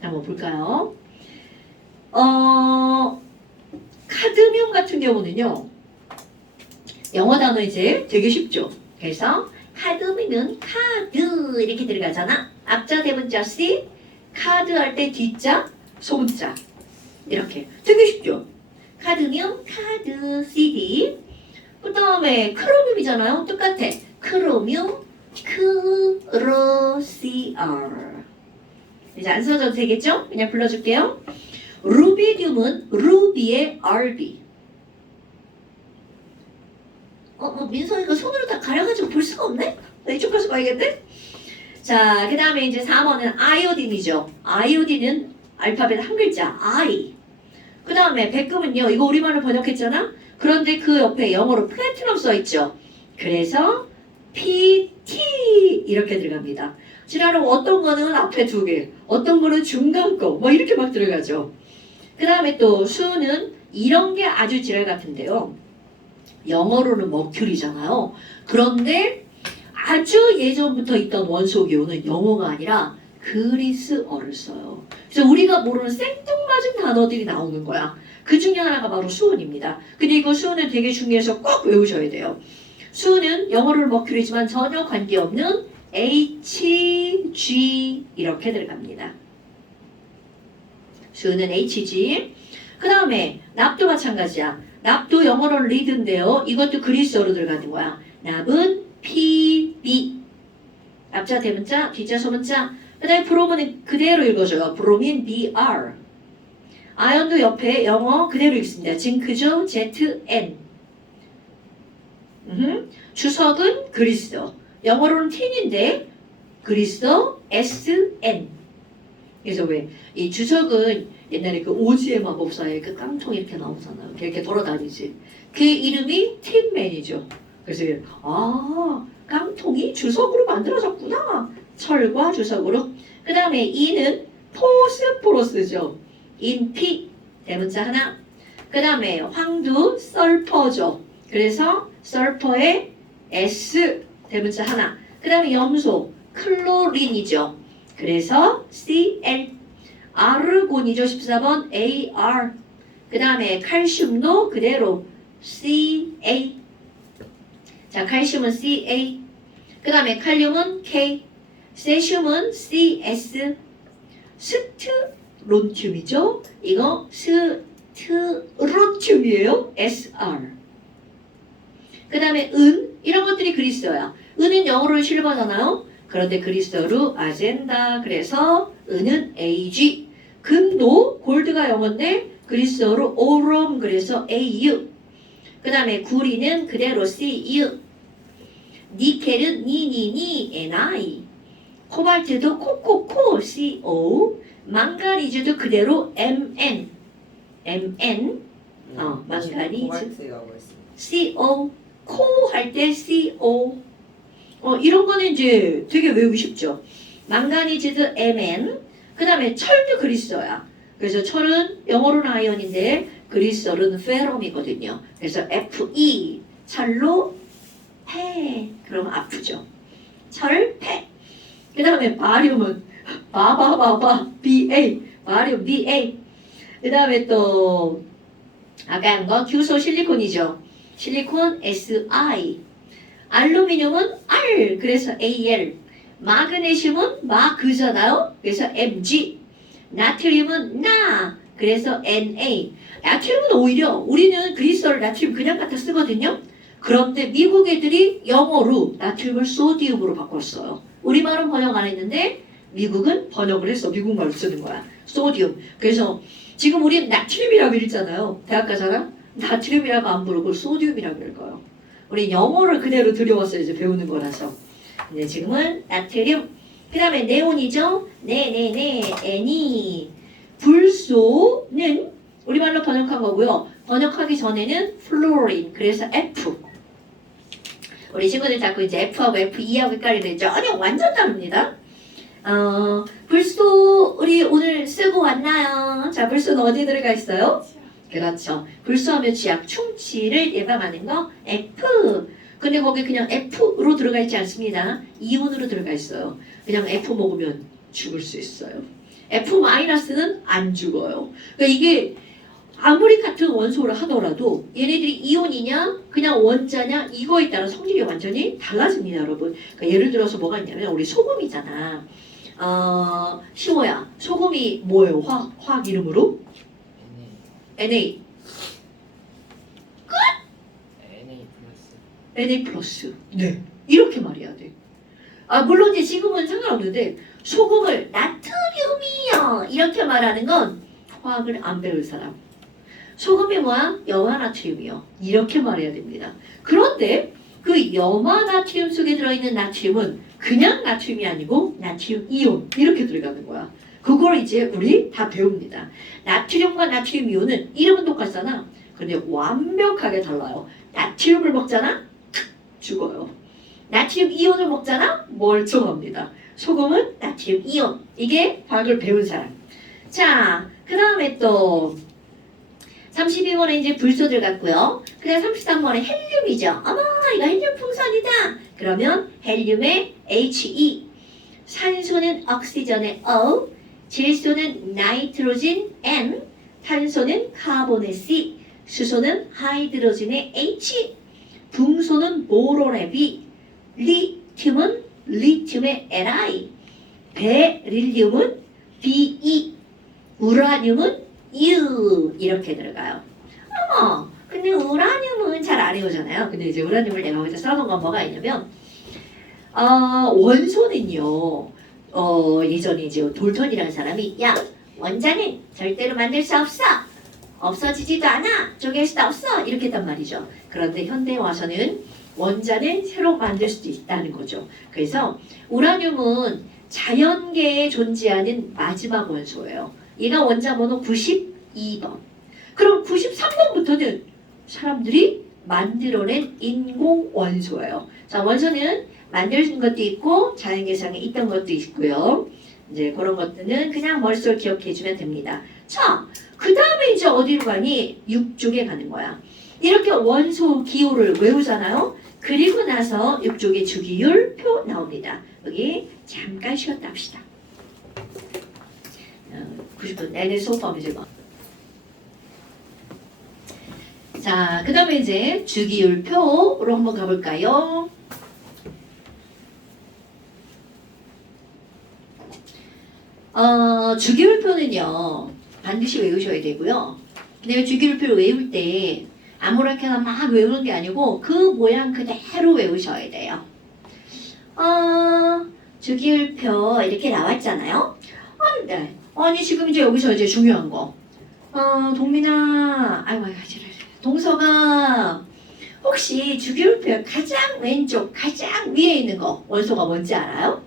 한번 볼까요? 카드뮴 같은 경우는요. 영어 단어 이제 되게 쉽죠. 그래서 카드뮴은 카드 이렇게 들어가잖아. 앞자 대문자 C, 카드 할 때 뒷자 소문자 이렇게 되게 쉽죠. 카드뮴 카드 CD. 그 다음에 크로뮴이잖아요. 똑같아. 크로뮴 크로시얼. 이제 안 써줘도 되겠죠? 그냥 불러줄게요. 루비듐은 루비의 RB. 뭐 민성이가 손으로 다 가려가지고 볼 수가 없네? 나 이쪽 가서 봐야겠네? 자, 그 다음에 이제 4번은 아이오딘이죠. 아이오딘은 알파벳 한 글자 I. 그 다음에 백금은요. 이거 우리말로 번역했잖아? 그런데 그 옆에 영어로 플래티넘 써있죠. 그래서 PT 이렇게 들어갑니다. 지나로 어떤 거는 앞에 2개, 어떤 거는 중간 거, 뭐 이렇게 막 들어가죠. 그 다음에 또 수는 이런 게 아주 지랄 같은데요. 영어로는 머큐리잖아요. 그런데 아주 예전부터 있던 원소 기호는 영어가 아니라 그리스어를 써요. 그래서 우리가 모르는 생뚱맞은 단어들이 나오는 거야. 그 중에 하나가 바로 수은입니다. 근데 이거 수은은 되게 중요해서 꼭 외우셔야 돼요. 수은은 영어로는 머큐리지만 전혀 관계없는 HG 이렇게 들어갑니다. 수은은 HG. 그 다음에 납도 마찬가지야. 납도 영어로는 리드인데요. 이것도 그리스어로 들어가는 거야. 납은 PB. 앞자 대문자, 뒷자 소문자. 그 다음에 브롬은 그대로 읽어줘요. 브로민 BR. 아연도 옆에 영어 그대로 읽습니다. 징크죠? ZN. 주석은 그리스어. 영어로는 tin인데 그리스어 SN. 그래서 왜 이 주석은 옛날에 그 오즈의 마법사의 그 깡통 이렇게 나오잖아요. 이렇게 돌아다니지. 그 이름이 tinman이죠. 그래서 깡통이 주석으로 만들어졌구나. 철과 주석으로. 그 다음에 E는 포스포러스죠. 인피 대문자 하나. 그 다음에 황두 설퍼죠. 그래서 설퍼의 S 대문자 하나. 그 다음에 염소 클로린이죠. 그래서 Cl. 아르곤이죠. 14번 AR. 그 다음에 칼슘도 그대로 CA. 자, 칼슘은 CA. 그 다음에 칼륨은 K. 세슘은 CS. 스트론튬이죠. 이거 스트론튬이에요. SR. 그 다음에 은. 이런 것들이 그리스어야. 은은 영어로 실버잖아요. 그런데 그리스어로 아젠다. 그래서 은은 AG. 금도 골드가 영어인데 그리스어로 오롬. 그래서 AU. 그 다음에 구리는 그대로 CU. 니켈은 니니니 NI. 코발트도 코코코 CO. 망가니즈도 그대로 MN. MN. 망가니즈. 코발트라고 했습니다. CO. 코 할 때 CO. 이런 거는 이제 되게 외우기 쉽죠. 망가니즈도 MN. 그 다음에 철도 그리스어야. 그래서 철은 영어로는 아이언인데 그리스어로는 페럼이거든요. 그래서 FE. 철로 패. 그럼 아프죠. 철, 패. 그 다음에 바리움은 BA. 바리움 BA. 그 다음에 또 아까 한 거 규소 실리콘이죠. 실리콘 SI. 알루미늄은 R. 그래서 AL. 마그네슘은 마그잖아요. 그래서 Mg. 나트륨은 나. 그래서 Na. 나트륨은 오히려 우리는 그리스어를 나트륨 그냥 갖다 쓰거든요. 그런데 미국 애들이 영어로 나트륨을 소디움으로 바꿨어요. 우리말은 번역 안 했는데 미국은 번역을 해서 미국말로 쓰는 거야. 소디움. 그래서 지금 우리는 나트륨이라고 읽잖아요. 대학 가잖아. 나트륨이라고 안 부르고 소디움이라고 읽어요. 우리 영어를 그대로 들여왔어요. 이제 배우는 거라서. 근데 지금은 나트륨. 그 다음에 네온이죠. Ni. 불소는 우리말로 번역한 거고요. 번역하기 전에는 플로린. 그래서 F. 우리 친구들 자꾸 이제 F하고 F2하고 헷갈리는데 전혀 완전 다릅니다. 불소 우리 오늘 쓰고 왔나요? 자, 불소는 어디 들어가 있어요? 그렇죠. 불소하면 쥐약 충치를 예방하는 거 F. 근데 거기 그냥 F로 들어가 있지 않습니다. 이온으로 들어가 있어요. 그냥 F 먹으면 죽을 수 있어요. F-는 안 죽어요. 그러니까 이게 아무리 같은 원소를 하더라도 얘네들이 이온이냐 그냥 원자냐 이거에 따라 성질이 완전히 달라집니다, 여러분. 그러니까 예를 들어서 뭐가 있냐면 우리 소금이잖아. 시호야, 소금이 뭐예요? 화학 이름으로? Na. NA 플러스. Na 플러스. 네. 이렇게 말해야 돼. 물론 이제 지금은 상관없는데 소금을 나트륨이요 이렇게 말하는 건 화학을 안 배울 사람. 소금이 뭐야? 염화나트륨이요. 이렇게 말해야 됩니다. 그런데 그 염화나트륨 속에 들어있는 나트륨은 그냥 나트륨이 아니고 나트륨 이온 이렇게 들어가는 거야. 그걸 이제 우리 다 배웁니다. 나트륨과 나트륨 이온은 이름은 똑같잖아. 근데 완벽하게 달라요. 나트륨을 먹잖아? 죽어요. 나트륨 이온을 먹잖아? 멀쩡합니다. 소금은 나트륨 이온. 이게 화학을 배운 사람. 자, 그 다음에 또 32번에 이제 불소 들어갔고요. 그 다음 33번에 헬륨이죠. 어머, 이거 헬륨 풍선이다. 그러면 헬륨의 He, 산소는 억시전의 O, 질소는 나이트로진 N, 탄소는 카본의 C, 수소는 하이드로진의 H, 붕소는 보론의 B, 리튬은 리튬의 Li, 베릴륨은 Be, 우라늄은 U 이렇게 들어가요. 어머, 근데 우라늄은 잘 안 외우잖아요. 근데 이제 우라늄을 내가 여기서 써놓은 건 뭐가 있냐면 원소는요. 예전에 이제 돌턴이라는 사람이 야 원자는 절대로 만들 수 없어. 없어지지도 않아. 쪼갤 수도 없어. 이렇게 했단 말이죠. 그런데 현대에 와서는 원자는 새로 만들 수도 있다는 거죠. 그래서 우라늄은 자연계에 존재하는 마지막 원소예요. 얘가 원자 번호 92번. 그럼 93번부터는 사람들이 만들어낸 인공 원소예요. 자, 원소는 만드는 것도 있고 자연계상에 있던 것도 있고요. 이제 그런 것들은 그냥 머릿속에 기억해주면 됩니다. 자, 그 다음에 이제 어디로 가니? 6쪽에 가는 거야. 이렇게 원소 기호를 외우잖아요. 그리고 나서 6쪽에 주기율 표 나옵니다. 여기 잠깐 쉬었다 합시다. 90분 내내 수업하면서 봐. 자, 그 다음에 이제 주기율표로 한번 가볼까요? 주기율표는요 반드시 외우셔야 되고요. 근데 주기율표를 외울 때 아무렇게나 막 외우는 게 아니고 그 모양 그대로 외우셔야 돼요. 주기율표 이렇게 나왔잖아요. 아니 지금 이제 여기서 이제 중요한 거. 동민아, 아이고 동서가 혹시 주기율표 가장 왼쪽 가장 위에 있는 거 원소가 뭔지 알아요?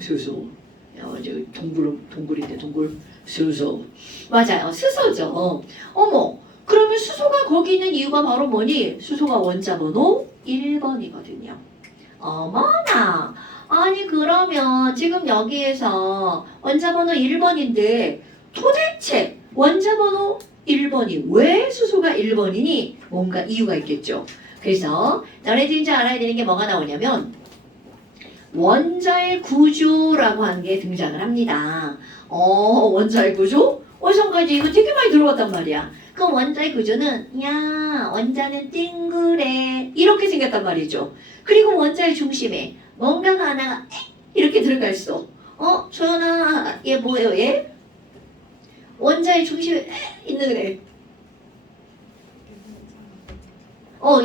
수소. 동굴인데 동굴. 수소. 맞아요. 수소죠. 어머, 그러면 수소가 거기 있는 이유가 바로 뭐니? 수소가 원자 번호 1번이거든요. 어머나. 아니 그러면 지금 여기에서 원자 번호 1번인데 도대체 원자 번호 1번이 왜 수소가 1번이니? 뭔가 이유가 있겠죠. 그래서 너네들이 이제 알아야 되는 게 뭐가 나오냐면 원자의 구조라고 하는 게 등장을 합니다. 원자의 구조? 어디선까지 이거 되게 많이 들어봤단 말이야. 그 원자의 구조는 야 원자는 띵그래 이렇게 생겼단 말이죠. 그리고 원자의 중심에 뭔가가 하나가 이렇게 들어가 있어. 소연아 얘 뭐예요 얘? 원자의 중심에 있는 애.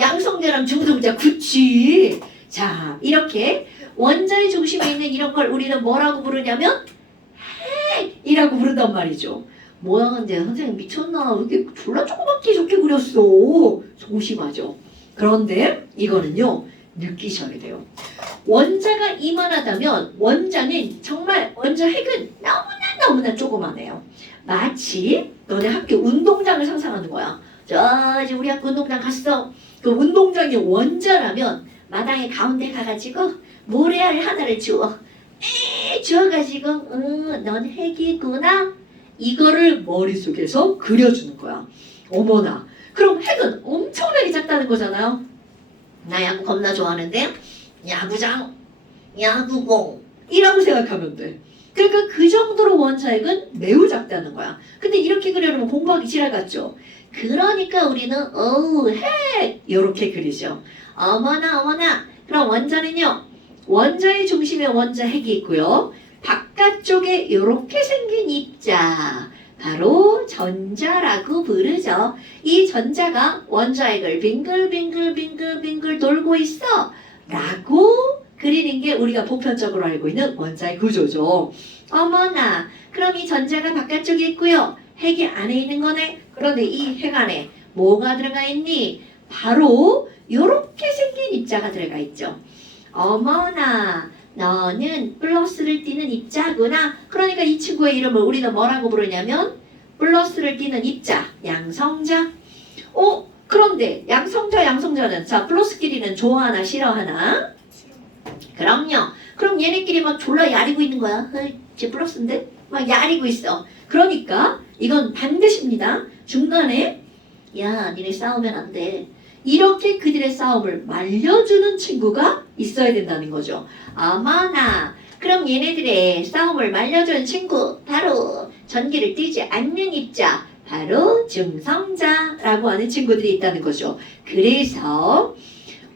양성자랑 중성자 그치. 자 이렇게 원자의 중심에 있는 이런 걸 우리는 뭐라고 부르냐면 핵이라고 부른단 말이죠. 뭐야 근데 선생님 미쳤나 왜 이렇게 졸라 조그맣게 저렇게 그렸어. 조심하죠. 그런데 이거는요 느끼셔야 돼요. 원자가 이만하다면 원자는 정말 원자 핵은 너무나 조그만해요. 마치 너네 학교 운동장을 상상하는 거야. 이제 우리 학교 운동장 갔어. 그 운동장이 원자라면 마당에 가운데 가가지고 모래알 하나를 주워가지고 넌 핵이구나 이거를 머릿속에서 그려주는 거야. 어머나 그럼 핵은 엄청나게 작다는 거잖아요. 나 야구 겁나 좋아하는데 야구장 야구공 이라고 생각하면 돼. 그러니까 그 정도로 원자핵은 매우 작다는 거야. 근데 이렇게 그려놓으면 공부하기 지랄 같죠. 그러니까 우리는 핵 이렇게 그리죠. 어머나 그럼 원자는요 원자의 중심에 원자 핵이 있고요 바깥쪽에 이렇게 생긴 입자 바로 전자라고 부르죠. 이 전자가 원자핵을 빙글빙글 돌고 있어 라고 그리는 게 우리가 보편적으로 알고 있는 원자의 구조죠. 어머나, 그럼 이 전자가 바깥쪽에 있고요. 핵이 안에 있는 거네. 그런데 이 핵 안에 뭐가 들어가 있니? 바로 요렇게 생긴 입자가 들어가 있죠. 어머나, 너는 플러스를 띠는 입자구나. 그러니까 이 친구의 이름을 우리는 뭐라고 부르냐면 플러스를 띠는 입자, 양성자. 그런데 양성자는 자 플러스끼리는 좋아하나 싫어하나? 싫어. 그럼요. 그럼 얘네끼리 막 졸라 야리고 있는 거야. 쟤 플러스인데? 막 야리고 있어. 그러니까 이건 반드시입니다. 중간에 야 니네 싸우면 안 돼. 이렇게 그들의 싸움을 말려주는 친구가 있어야 된다는 거죠. 아마나 그럼 얘네들의 싸움을 말려주는 친구 바로 전기를 띠지 않는 입자 바로 중성자라고 하는 친구들이 있다는 거죠. 그래서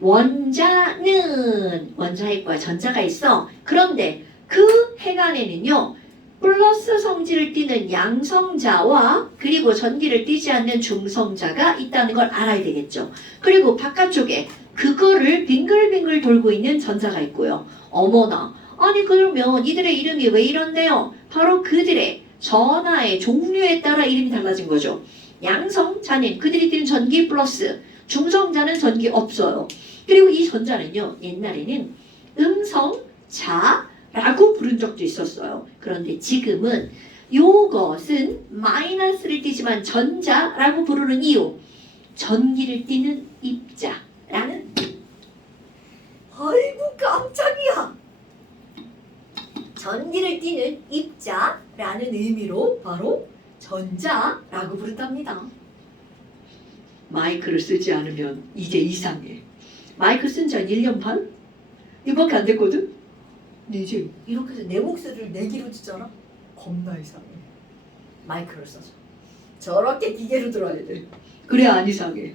원자는 원자핵과 전자가 있어. 그런데 그 핵 안에는요. 플러스 성질을 띠는 양성자와 그리고 전기를 띠지 않는 중성자가 있다는 걸 알아야 되겠죠. 그리고 바깥쪽에 그거를 빙글빙글 돌고 있는 전자가 있고요. 어머나, 아니 그러면 이들의 이름이 왜 이런데요? 바로 그들의 전하의 종류에 따라 이름이 달라진 거죠. 양성자는 그들이 띠는 전기 플러스, 중성자는 전기 없어요. 그리고 이 전자는요, 옛날에는 음성자라고 부른 적도 있었어요. 그런데 지금은 요것은 마이너스를 띠지만 전자라고 부르는 이유, 전기를 띠는 입자라는. 아이고 깜짝이야. 전기를 띠는 입자라는 의미로 바로 전자라고 부른답니다. 마이크를 쓰지 않으면 이제 이상해. 마이크 쓴 지 한 1년 반? 이거밖에 안 됐거든? 근데 이제 이렇게 해서 내 목소리를 내기로 듣잖아? 겁나 이상해. 마이크를 써서. 저렇게 기계로 들어야 돼. 그래야 안 이상해.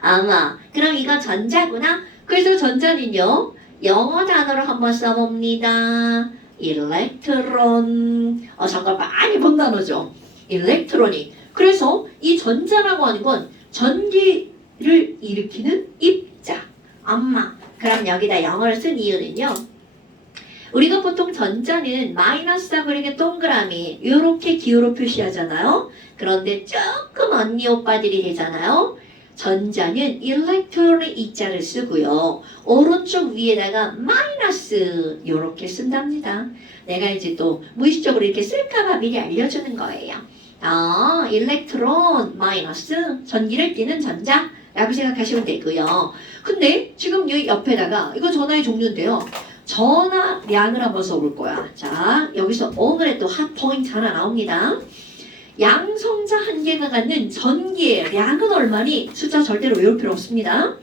아마 그럼 이거 전자구나? 그래서 전자는요. 영어 단어로 한번 써봅니다. 일렉트론. 잠깐 많이 본 단어죠. 일렉트로닉. 그래서 이 전자라고 하는 건 전기를 일으키는 입자. 엄마. 그럼 여기다 영어를 쓴 이유는요. 우리가 보통 전자는 마이너스하고 이렇게 동그라미 이렇게 기호로 표시하잖아요. 그런데 조금 언니 오빠들이 되잖아요. 전자는 일렉트론의 이자를 쓰고요. 오른쪽 위에다가 마이너스 이렇게 쓴답니다. 내가 이제 또 무의식적으로 이렇게 쓸까봐 미리 알려주는 거예요. 일렉트론 마이너스 전기를 띠는 전자라고 생각하시면 되고요. 근데 지금 여기 옆에다가 이거 전하의 종류인데요. 전하량을 한번 써볼 거야. 자, 여기서 오늘의 또 핫 포인트 하나 나옵니다. 양성자 한 개가 갖는 전기의 양은 얼마니? 숫자 절대로 외울 필요 없습니다.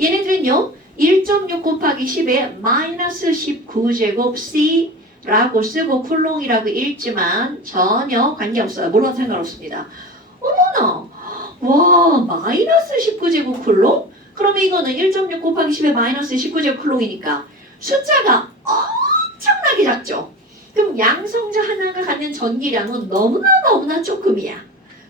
얘네들은요. 1.6 곱하기 10에 마이너스 19제곱 C라고 쓰고 쿨롱이라고 읽지만 전혀 관계없어요. 물론 상관없습니다. 어머나! 와, 마이너스 19제곱 쿨롱? 그러면 이거는 1.6 곱하기 10에 마이너스 19제곱 쿨롱이니까 숫자가 엄청나게 작죠? 그럼 양성자 하나가 갖는 전기량은 너무나 조금이야.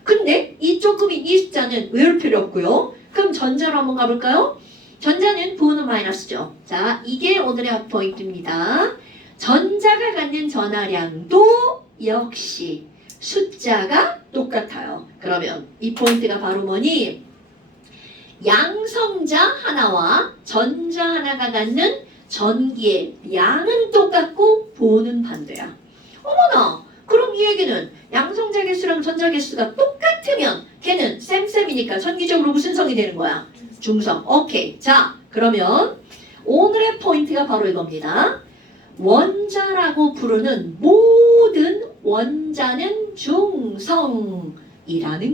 근데 이 조금인 이 숫자는 외울 필요 없고요. 그럼 전자로 한번 가볼까요? 전자는 부호는 마이너스죠. 자, 이게 오늘의 핫 포인트입니다. 전자가 갖는 전하량도 역시 숫자가 똑같아요. 그러면 이 포인트가 바로 뭐니? 양성자 하나와 전자 하나가 갖는 전기의 양은 똑같고 부호는 반대야. 어머나! 그럼 이 얘기는 양성자 개수랑 전자 개수가 똑같으면 걔는 쌤쌤이니까 전기적으로 무슨 성이 되는 거야? 중성. 오케이. 자, 그러면 오늘의 포인트가 바로 이겁니다. 원자라고 부르는 모든 원자는 중성이라는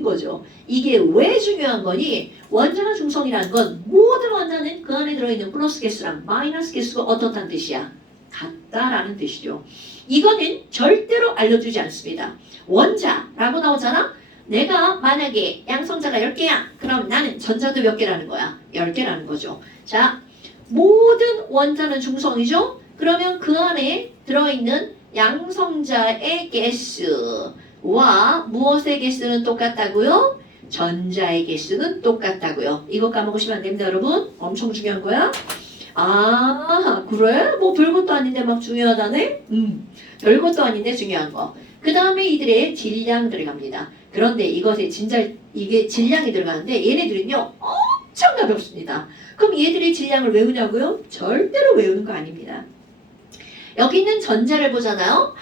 거죠. 이게 왜 중요한 거니? 원자가 중성이라는 건 모든 원자는 그 안에 들어있는 플러스 개수랑 마이너스 개수가 어떻다는 뜻이야? 같다라는 뜻이죠. 이거는 절대로 알려주지 않습니다. 원자라고 나오잖아? 내가 만약에 양성자가 10개야. 그럼 나는 전자도 몇 개라는 거야? 10개라는 거죠. 자, 모든 원자는 중성이죠? 그러면 그 안에 들어있는 양성자의 개수와 무엇의 개수는 똑같다고요? 전자의 개수는 똑같다고요. 이거 까먹으시면 안 됩니다, 여러분. 엄청 중요한 거야. 아, 그래? 뭐 별것도 아닌데 막 중요하다네? 별것도 아닌데 중요한 거. 그 다음에 이들의 질량 들어갑니다. 그런데 이것에 진짜 이게 질량이 들어가는데 얘네들은요 엄청 가볍습니다. 그럼 얘들의 질량을 외우냐고요? 절대로 외우는 거 아닙니다. 여기 있는 전자를 보잖아요.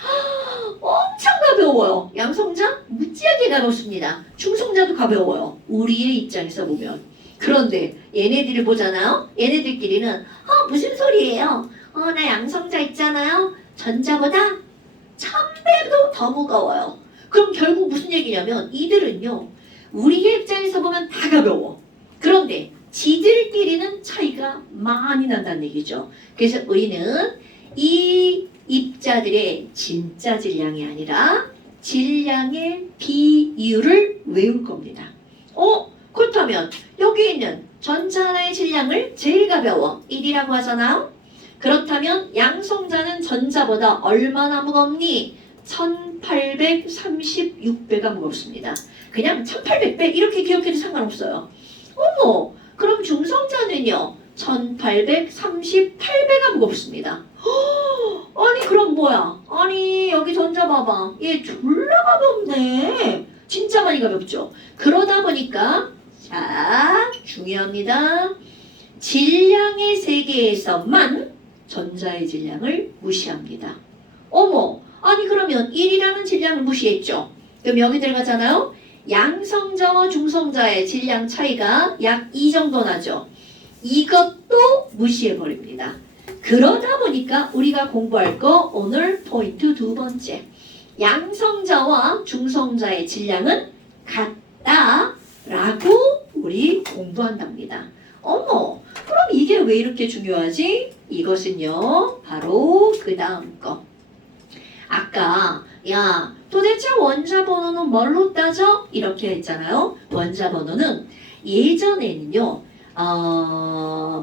엄청 가벼워요. 양성자 무지하게 가볍습니다. 중성자도 가벼워요. 우리의 입장에서 보면. 그런데 얘네들을 보잖아요. 얘네들끼리는 무슨 소리예요? 나 양성자 있잖아요. 전자보다 1000배도 더 무거워요. 그럼 결국 무슨 얘기냐면 이들은요. 우리의 입장에서 보면 다 가벼워. 그런데 지들끼리는 차이가 많이 난다는 얘기죠. 그래서 우리는 이 입자들의 진짜 질량이 아니라 질량의 비율을 외울 겁니다. 그렇다면 여기 있는 전자 하나의 질량을 제일 가벼워 1이라고 하잖아요. 그렇다면 양성자는 전자보다 얼마나 무겁니? 1836배가 무겁습니다. 그냥 1800배 이렇게 기억해도 상관없어요. 어머, 그럼 중성자는요? 1838배가 무겁습니다. 아니 그럼 뭐야? 아니 여기 전자 봐봐. 얘 졸라 가볍네. 진짜 많이 가볍죠? 그러다 보니까 자 중요합니다. 질량의 세계에서만 전자의 질량을 무시합니다. 어머, 아니 그러면 1이라는 질량을 무시했죠? 그럼 여기 들어가잖아요. 양성자와 중성자의 질량 차이가 약 2 정도 나죠. 이것도 무시해버립니다. 그러다 보니까 우리가 공부할 거 오늘 포인트 2번째. 양성자와 중성자의 질량은 같다라고 우리 공부한답니다. 어머, 그럼 이게 왜 이렇게 중요하지? 이것은요, 바로 그 다음 거. 아까 야 도대체 원자 번호는 뭘로 따져? 이렇게 했잖아요. 원자 번호는 예전에는요.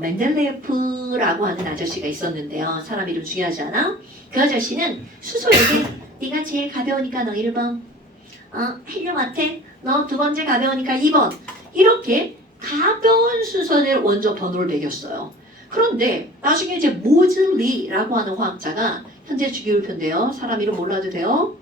멘델레예프라고 하는 아저씨가 있었는데요. 사람 이름 중요하지 않아? 그 아저씨는 수소에게 네가 제일 가벼우니까 너 1번 헬륨한테 너 두 번째 가벼우니까 2번 이렇게 가벼운 수소를 먼저 번호를 매겼어요. 그런데 나중에 이제 모즐리라고 하는 화학자가 현재 주기율표인데요. 사람 이름 몰라도 돼요.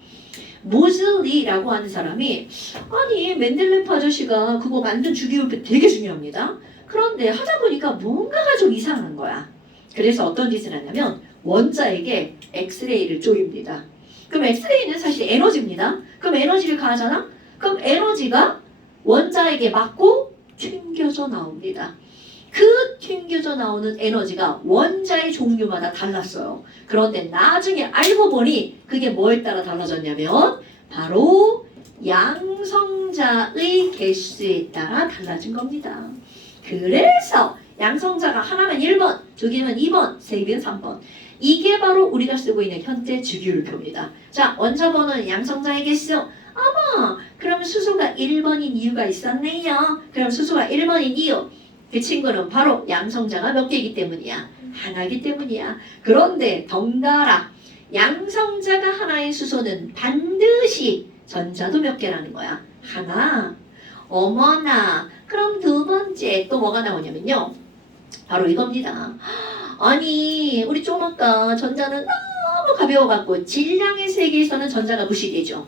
모즐리라고 하는 사람이 아니 멘델레프 아저씨가 그거 만든 주기율표 되게 중요합니다. 그런데 하다 보니까 뭔가가 좀 이상한 거야. 그래서 어떤 짓을 하냐면 원자에게 엑스레이를 쪼입니다. 그럼 엑스레이는 사실 에너지입니다. 그럼 에너지를 가하잖아? 그럼 에너지가 원자에게 맞고 튕겨져 나옵니다. 그 튕겨져 나오는 에너지가 원자의 종류마다 달랐어요. 그런데 나중에 알고 보니 그게 뭐에 따라 달라졌냐면 바로 양성자의 개수에 따라 달라진 겁니다. 그래서 양성자가 하나면 1번, 두 개면 2번, 세 개면 3번. 이게 바로 우리가 쓰고 있는 현재 주기율표입니다. 자, 원자 번호는 양성자의 개수. 어머, 그럼 수소가 1번인 이유가 있었네요. 그럼 수소가 1번인 이유. 그 친구는 바로 양성자가 몇 개이기 때문이야? 하나이기 때문이야. 그런데 덩달아 양성자가 하나인 수소는 반드시 전자도 몇 개라는 거야? 하나. 어머나, 그럼 두 번째 또 뭐가 나오냐면요. 바로 이겁니다. 아니, 우리 좀 아까 전자는 너무 가벼워갖고 질량의 세계에서는 전자가 무시되죠.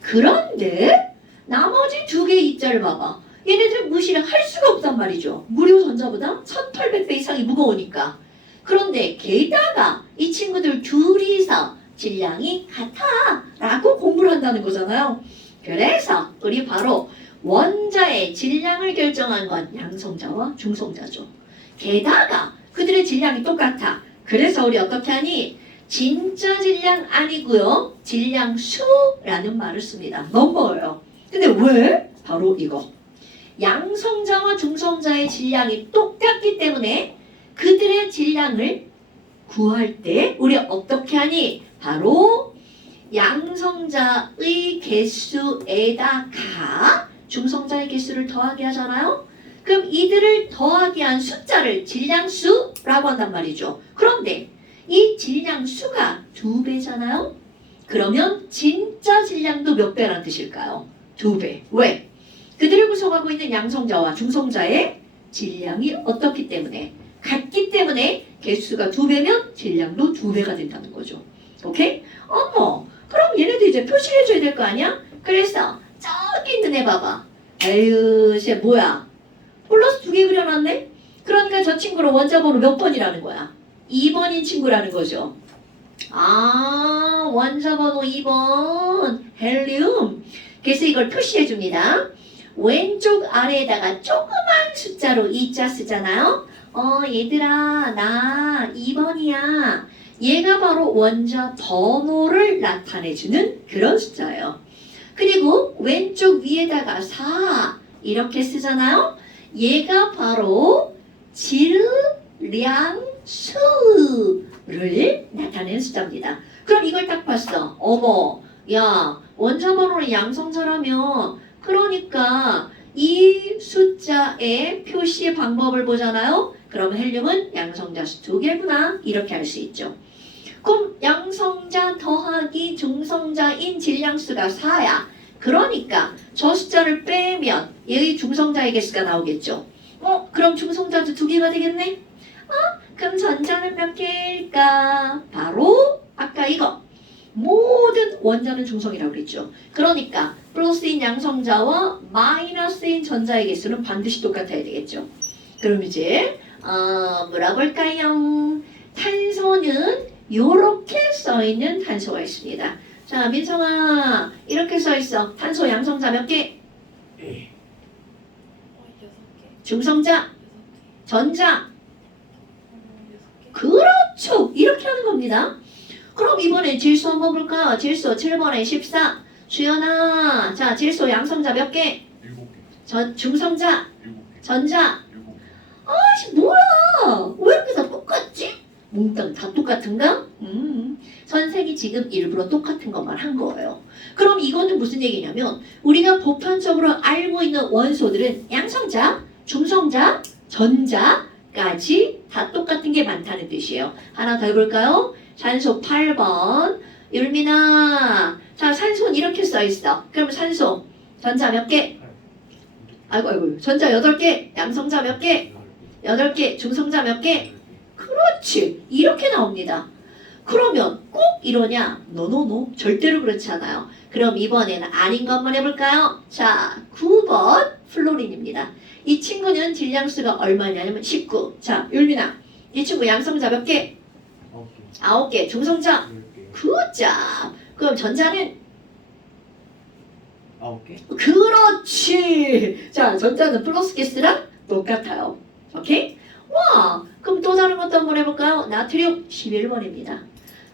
그런데 나머지 두 개의 입자를 봐봐. 얘네들 무시를 할 수가 없단 말이죠. 무료 전자보다 1800배 이상이 무거우니까. 그런데 게다가 이 친구들 둘이서 질량이 같아 라고 공부를 한다는 거잖아요. 그래서 우리 바로 원자의 질량을 결정한 건 양성자와 중성자죠. 게다가 그들의 질량이 똑같아. 그래서 우리 어떻게 하니? 진짜 질량 아니고요. 질량수라는 말을 씁니다. 넘버예요. 근데 왜? 바로 이거. 양성자와 중성자의 질량이 똑같기 때문에 그들의 질량을 구할 때 우리 어떻게 하니? 바로 양성자의 개수에다가 중성자의 개수를 더하게 하잖아요. 그럼 이들을 더하게 한 숫자를 질량수라고 한단 말이죠. 그런데 이 질량수가 2배잖아요. 그러면 진짜 질량도 몇 배라는 뜻일까요? 2배. 왜? 그들을 구성하고 있는 양성자와 중성자의 질량이 어떻기 때문에 같기 때문에 개수가 2배면 질량도 2배가 된다는 거죠. 오케이? 어머, 그럼 얘네도 이제 표시를 해줘야 될 거 아니야? 그래서 저기 있는 애 봐봐. 에휴, 쟤 뭐야? 플러스 2개 그려놨네? 그러니까 저 친구는 원자번호 몇 번이라는 거야? 2번인 친구라는 거죠. 아, 원자번호 2번 헬륨. 그래서 이걸 표시해 줍니다. 왼쪽 아래에다가 조그만 숫자로 2자 쓰잖아요. 얘들아, 나 2번이야. 얘가 바로 원자 번호를 나타내주는 그런 숫자예요. 그리고 왼쪽 위에다가 4 이렇게 쓰잖아요. 얘가 바로 질량수를 나타내는 숫자입니다. 그럼 이걸 딱 봤어. 어머, 야, 원자 번호는 양성자라면 그러니까 이 숫자의 표시 방법을 보잖아요. 그럼 헬륨은 양성자수 2개구나 이렇게 알 수 있죠. 그럼 양성자 더하기 중성자인 질량수가 4야. 그러니까 저 숫자를 빼면 얘의 중성자의 개수가 나오겠죠. 그럼 중성자도 2개가 되겠네? 그럼 전자는 몇 개일까? 바로 아까 이거. 모든 원자는 중성이라고 그랬죠. 그러니까 플러스인 양성자와 마이너스인 전자의 개수는 반드시 똑같아야 되겠죠. 그럼 이제 뭐라 볼까요? 탄소는 이렇게 써있는 탄소가 있습니다. 자, 민성아 이렇게 써있어. 탄소 양성자 몇 개? 6개. 중성자, 6개. 전자. 6개. 그렇죠. 이렇게 하는 겁니다. 그럼 이번에 질소 한번 볼까? 질소 7번에 14. 주연아, 자 질소 양성자 몇 개? 7개. 중성자, 7개. 전자. 7개. 아씨 뭐야? 왜 이렇게 다 똑같지? 몽땅 다 똑같은가? 선생이 지금 일부러 똑같은 것만 한 거예요. 그럼 이거는 무슨 얘기냐면 우리가 보편적으로 알고 있는 원소들은 양성자, 중성자, 전자까지 다 똑같은 게 많다는 뜻이에요. 하나 더 해볼까요? 산소 8번. 율민아, 자 산소는 이렇게 써있어. 그럼 산소 전자 몇 개? 아이고 전자 8개. 양성자 몇 개? 8개. 중성자 몇 개? 그렇지. 이렇게 나옵니다. 그러면 꼭 이러냐? 노노노. 절대로 그렇지 않아요. 그럼 이번에는 아닌 거 한번 해볼까요? 자, 9번 플로린입니다. 이 친구는 질량수가 얼마냐면 19. 자, 율민아. 이 친구 양성자 몇 개? 9개. 9개. 중성자? 10개. 굿자. 그럼 전자는? 9개. 그렇지. 자, 전자는 플러스 가스랑 똑같아요. 오케이? 와, 그럼 또 다른 것도 한번 해볼까요? 나트륨 11번입니다.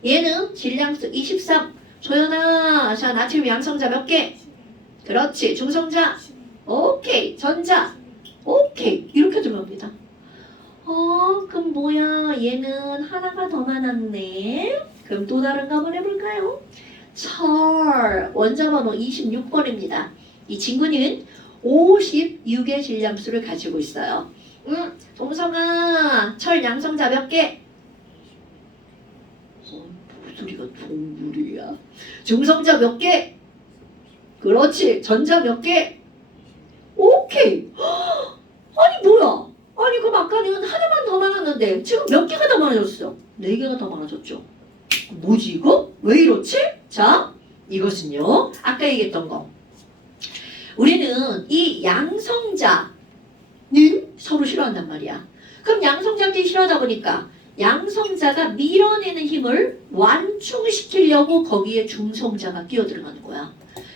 얘는 질량수 23. 조연아, 자 나트륨 양성자 몇 개? 그렇지. 중성자? 오케이. 전자? 오케이. 이렇게 들어갑니다. 그럼 뭐야? 얘는 하나가 더 많았네. 그럼 또 다른 거 한번 해볼까요? 철, 원자번호 26번입니다. 이 친구는 56의 질량수를 가지고 있어요. 동성아, 철 양성자 몇 개? 목소리가 동물이야. 중성자 몇 개? 그렇지. 전자 몇 개? 오케이. 아니 뭐야? 아니 그럼 아까는 하나만 더 많았는데 지금 몇 개가 더 많아졌어? 4개가 더 많아졌죠. 뭐지 이거? 왜 이렇지? 자, 이것은요. 아까 얘기했던 거. 우리는 이 양성자는 서로 싫어한단 말이야. 그럼 양성자끼리 싫어하다 보니까 양성자가 밀어내는 힘을 완충시키려고 거기에 중성자가 끼어들어가는 거야.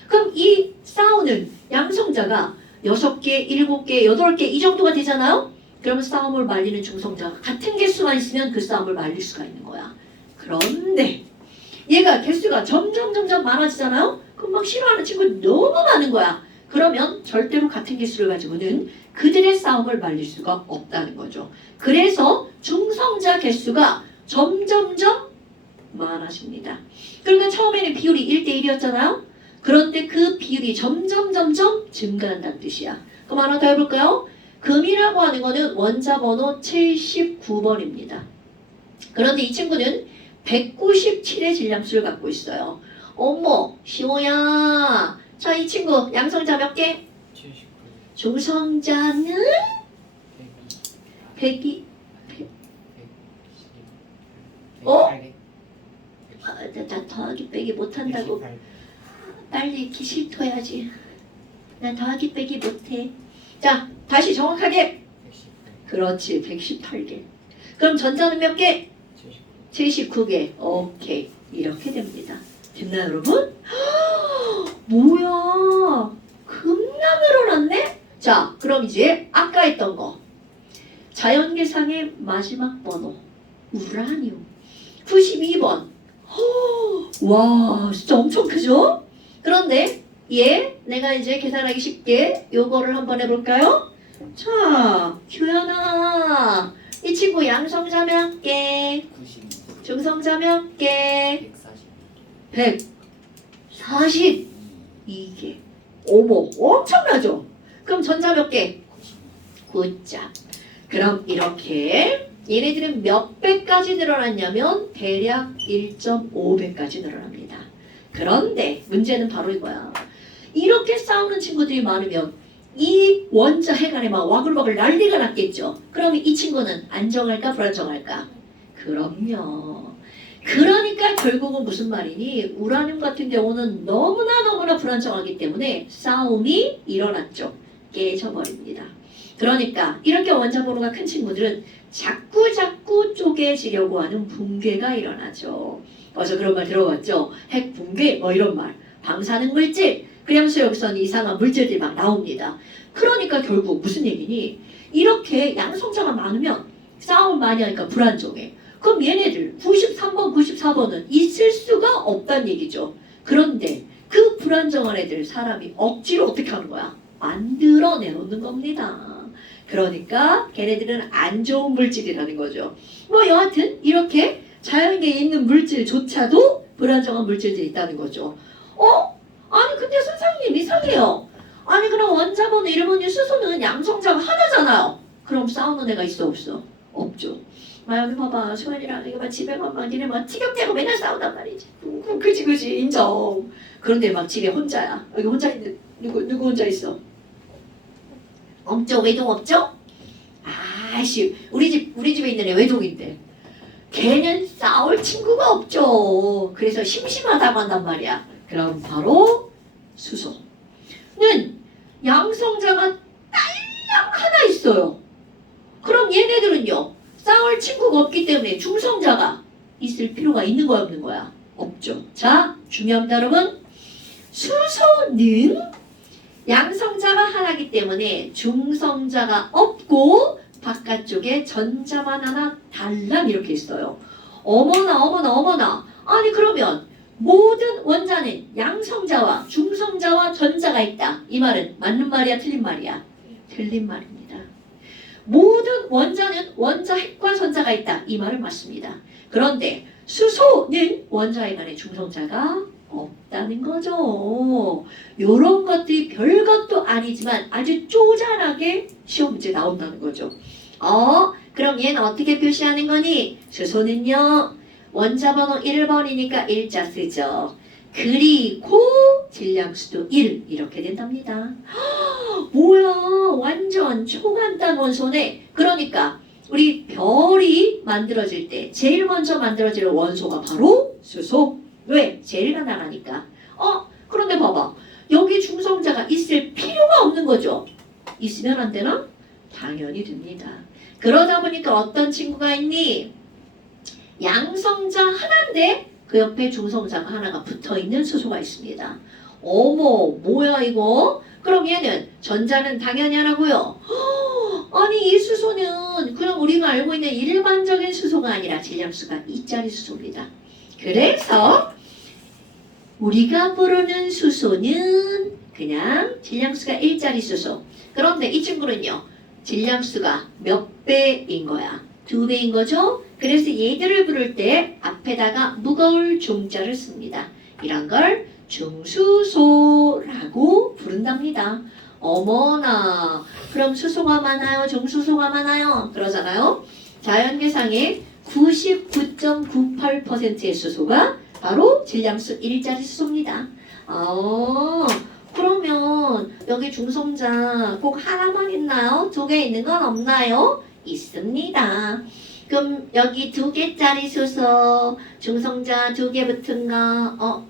그럼 이 싸우는 양성자가 6개, 7개, 8개 이 정도가 되잖아요? 그러면 싸움을 말리는 중성자가 같은 개수만 있으면 그 싸움을 말릴 수가 있는 거야. 그런데 얘가 개수가 점점 많아지잖아요? 그럼 막 싫어하는 친구 너무 많은 거야. 그러면 절대로 같은 개수를 가지고는 그들의 싸움을 말릴 수가 없다는 거죠. 그래서 중성자 개수가 점점점 많아집니다. 그러니까 처음에는 비율이 1대1이었잖아요. 그런데 그 비율이 점점 증가한다는 뜻이야. 그럼 하나 더 해볼까요? 금이라고 하는 거는 원자 번호 79번입니다. 그런데 이 친구는 197의 질량수를 갖고 있어요. 어머, 시호야. 자, 이 친구 양성자 몇 개? 79. 중성자는 102. 빼기 못한다고. 68. 빨리 이렇게 실토해야지. 나 더하기 빼기 못해. 자, 다시 정확하게. 118. 그렇지, 118개. 그럼 전자는 몇 개? 79. 79개. 오케이. 이렇게 됩니다. 됐나요, 여러분? 뭐야. 금방 늘어났네? 자, 그럼 이제 아까 했던 거. 자연계상의 마지막 번호. 우라늄. 92번. 와, 진짜 엄청 크죠? 그런데 얘 내가 이제 계산하기 쉽게 요거를 한번 해볼까요? 자, 규현아. 이 친구 양성자 몇 개? 92. 중성자 몇 개? 140. 142개. 어머, 엄청나죠? 그럼 전자 몇 개? 90. 굿자. 그럼 이렇게 얘네들은 몇 배까지 늘어났냐면 대략 1.5배까지 늘어납니다. 그런데 문제는 바로 이거야. 이렇게 싸우는 친구들이 많으면 이 원자 핵안에 막 와글와글 난리가 났겠죠. 그럼 이 친구는 안정할까 불안정할까? 그럼요. 그러니까 결국은 무슨 말이니? 우라늄 같은 경우는 너무나 불안정하기 때문에 싸움이 일어났죠. 깨져버립니다. 그러니까 이렇게 원자 번호가 큰 친구들은 자꾸 쪼개지려고 하는 붕괴가 일어나죠. 어서 그런 말 들어봤죠? 핵 붕괴 뭐 이런 말. 방사능 물질, 그냥 수용선 이상한 물질들이 막 나옵니다. 그러니까 결국 무슨 얘기니? 이렇게 양성자가 많으면 싸움을 많이 하니까 불안정해. 그럼 얘네들 93번, 94번은 있을 수가 없다는 얘기죠. 그런데 그 불안정한 애들 사람이 억지로 어떻게 하는 거야? 만들어내놓는 겁니다. 그러니까 걔네들은 안 좋은 물질이라는 거죠. 뭐 여하튼 이렇게 자연계에 있는 물질조차도 불안정한 물질들이 있다는 거죠. 아니 근데 선생님 이상해요. 아니 그럼 원자번호 1번이 수소는 양성자가 하나잖아요. 그럼 싸우는 애가 있어 없어? 없죠. 마연이 봐봐. 소연이랑 이거 막 집에 가면 니네 막 티격태격 맨날 싸우단 말이지. 그치 인정. 그런데 막 집에 혼자야. 여기 혼자 있는 누구 혼자 있어? 없죠. 외동 없죠? 아씨 우리 집에 있는 애 외동인데 걔는 싸울 친구가 없죠. 그래서 심심하다고 한단 말이야. 그럼 바로 수소는 양성자가 딸랑 하나 있어요. 그럼 얘네들은요 싸울 친구가 없기 때문에 중성자가 있을 필요가 있는 거야 없는 거야? 없죠. 자 중요합니다 여러분. 수소는 양성자가 하나이기 때문에 중성자가 없고 바깥쪽에 전자만 하나 달랑 이렇게 있어요. 어머나 아니 그러면 모든 원자는 양성자와 중성자와 전자가 있다. 이 말은 맞는 말이야 틀린 말이야? 틀린 말입니다. 모든 원자는 원자 핵과 전자가 있다. 이 말은 맞습니다. 그런데 수소는 원자 핵 안에 중성자가 없다는 거죠. 요런 것들이 별것도 아니지만 아주 쪼잔하게 시험 문제 나온다는 거죠. 그럼 얘는 어떻게 표시하는 거니? 수소는요. 원자 번호 1번이니까 일자 쓰죠. 그리고 질량수도 1 이렇게 된답니다. 뭐야 완전 초간단 원소네. 그러니까 우리 별이 만들어질 때 제일 먼저 만들어질 원소가 바로 수소. 왜? 제일 간단하니까. 그런데 봐봐. 여기 중성자가 있을 필요가 없는 거죠. 있으면 안 되나? 당연히 됩니다. 그러다 보니까 어떤 친구가 있니? 양성자 하나인데 그 옆에 중성자가 하나가 붙어있는 수소가 있습니다. 어머 뭐야 이거? 그럼 얘는 전자는 당연히 하라고요. 아니 이 수소는 그냥 우리가 알고 있는 일반적인 수소가 아니라 질량수가 2짜리 수소입니다. 그래서 우리가 부르는 수소는 그냥 질량수가 1짜리 수소. 그런데 이 친구는요. 질량수가 몇 배인 거야? 2배인 거죠? 그래서 얘들을 부를 때 앞에다가 무거울 중자를 씁니다. 이런 걸 중수소라고 부른답니다. 어머나 그럼 수소가 많아요? 중수소가 많아요? 그러잖아요. 자연계상의 99.98%의 수소가 바로 질량수 1짜리 수소입니다. 그러면 여기 중성자 꼭 하나만 있나요? 2개 있는 건 없나요? 있습니다. 그럼 여기 2개짜리 수소 중성자 2개 붙은 거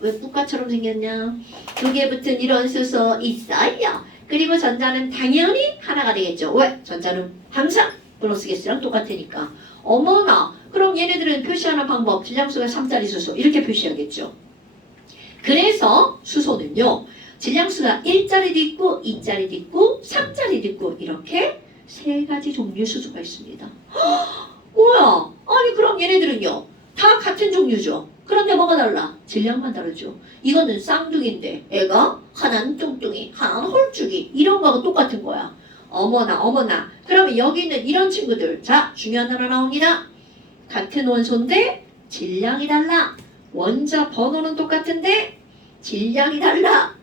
왜 뿌까처럼 생겼냐? 2개 붙은 이런 수소 있어요. 그리고 전자는 당연히 하나가 되겠죠. 왜? 전자는 항상 플러스 개수랑 똑같으니까. 어머나, 그럼 얘네들은 표시하는 방법 질량수가 3짜리 수소 이렇게 표시하겠죠. 그래서 수소는요, 질량수가 1짜리도 있고 2짜리도 있고 3짜리도 있고 이렇게 3가지 종류 수소가 있습니다. 뭐야? 아니 그럼 얘네들은요 다 같은 종류죠. 그런데 뭐가 달라? 질량만 다르죠. 이거는 쌍둥이인데 애가 하나는 뚱뚱이 하나는 홀쭉이 이런 거하고 똑같은 거야. 어머나 어머나. 그러면 여기는 이런 친구들. 자, 중요한 하나 나옵니다. 같은 원소인데 질량이 달라. 원자 번호는 똑같은데 질량이 달라.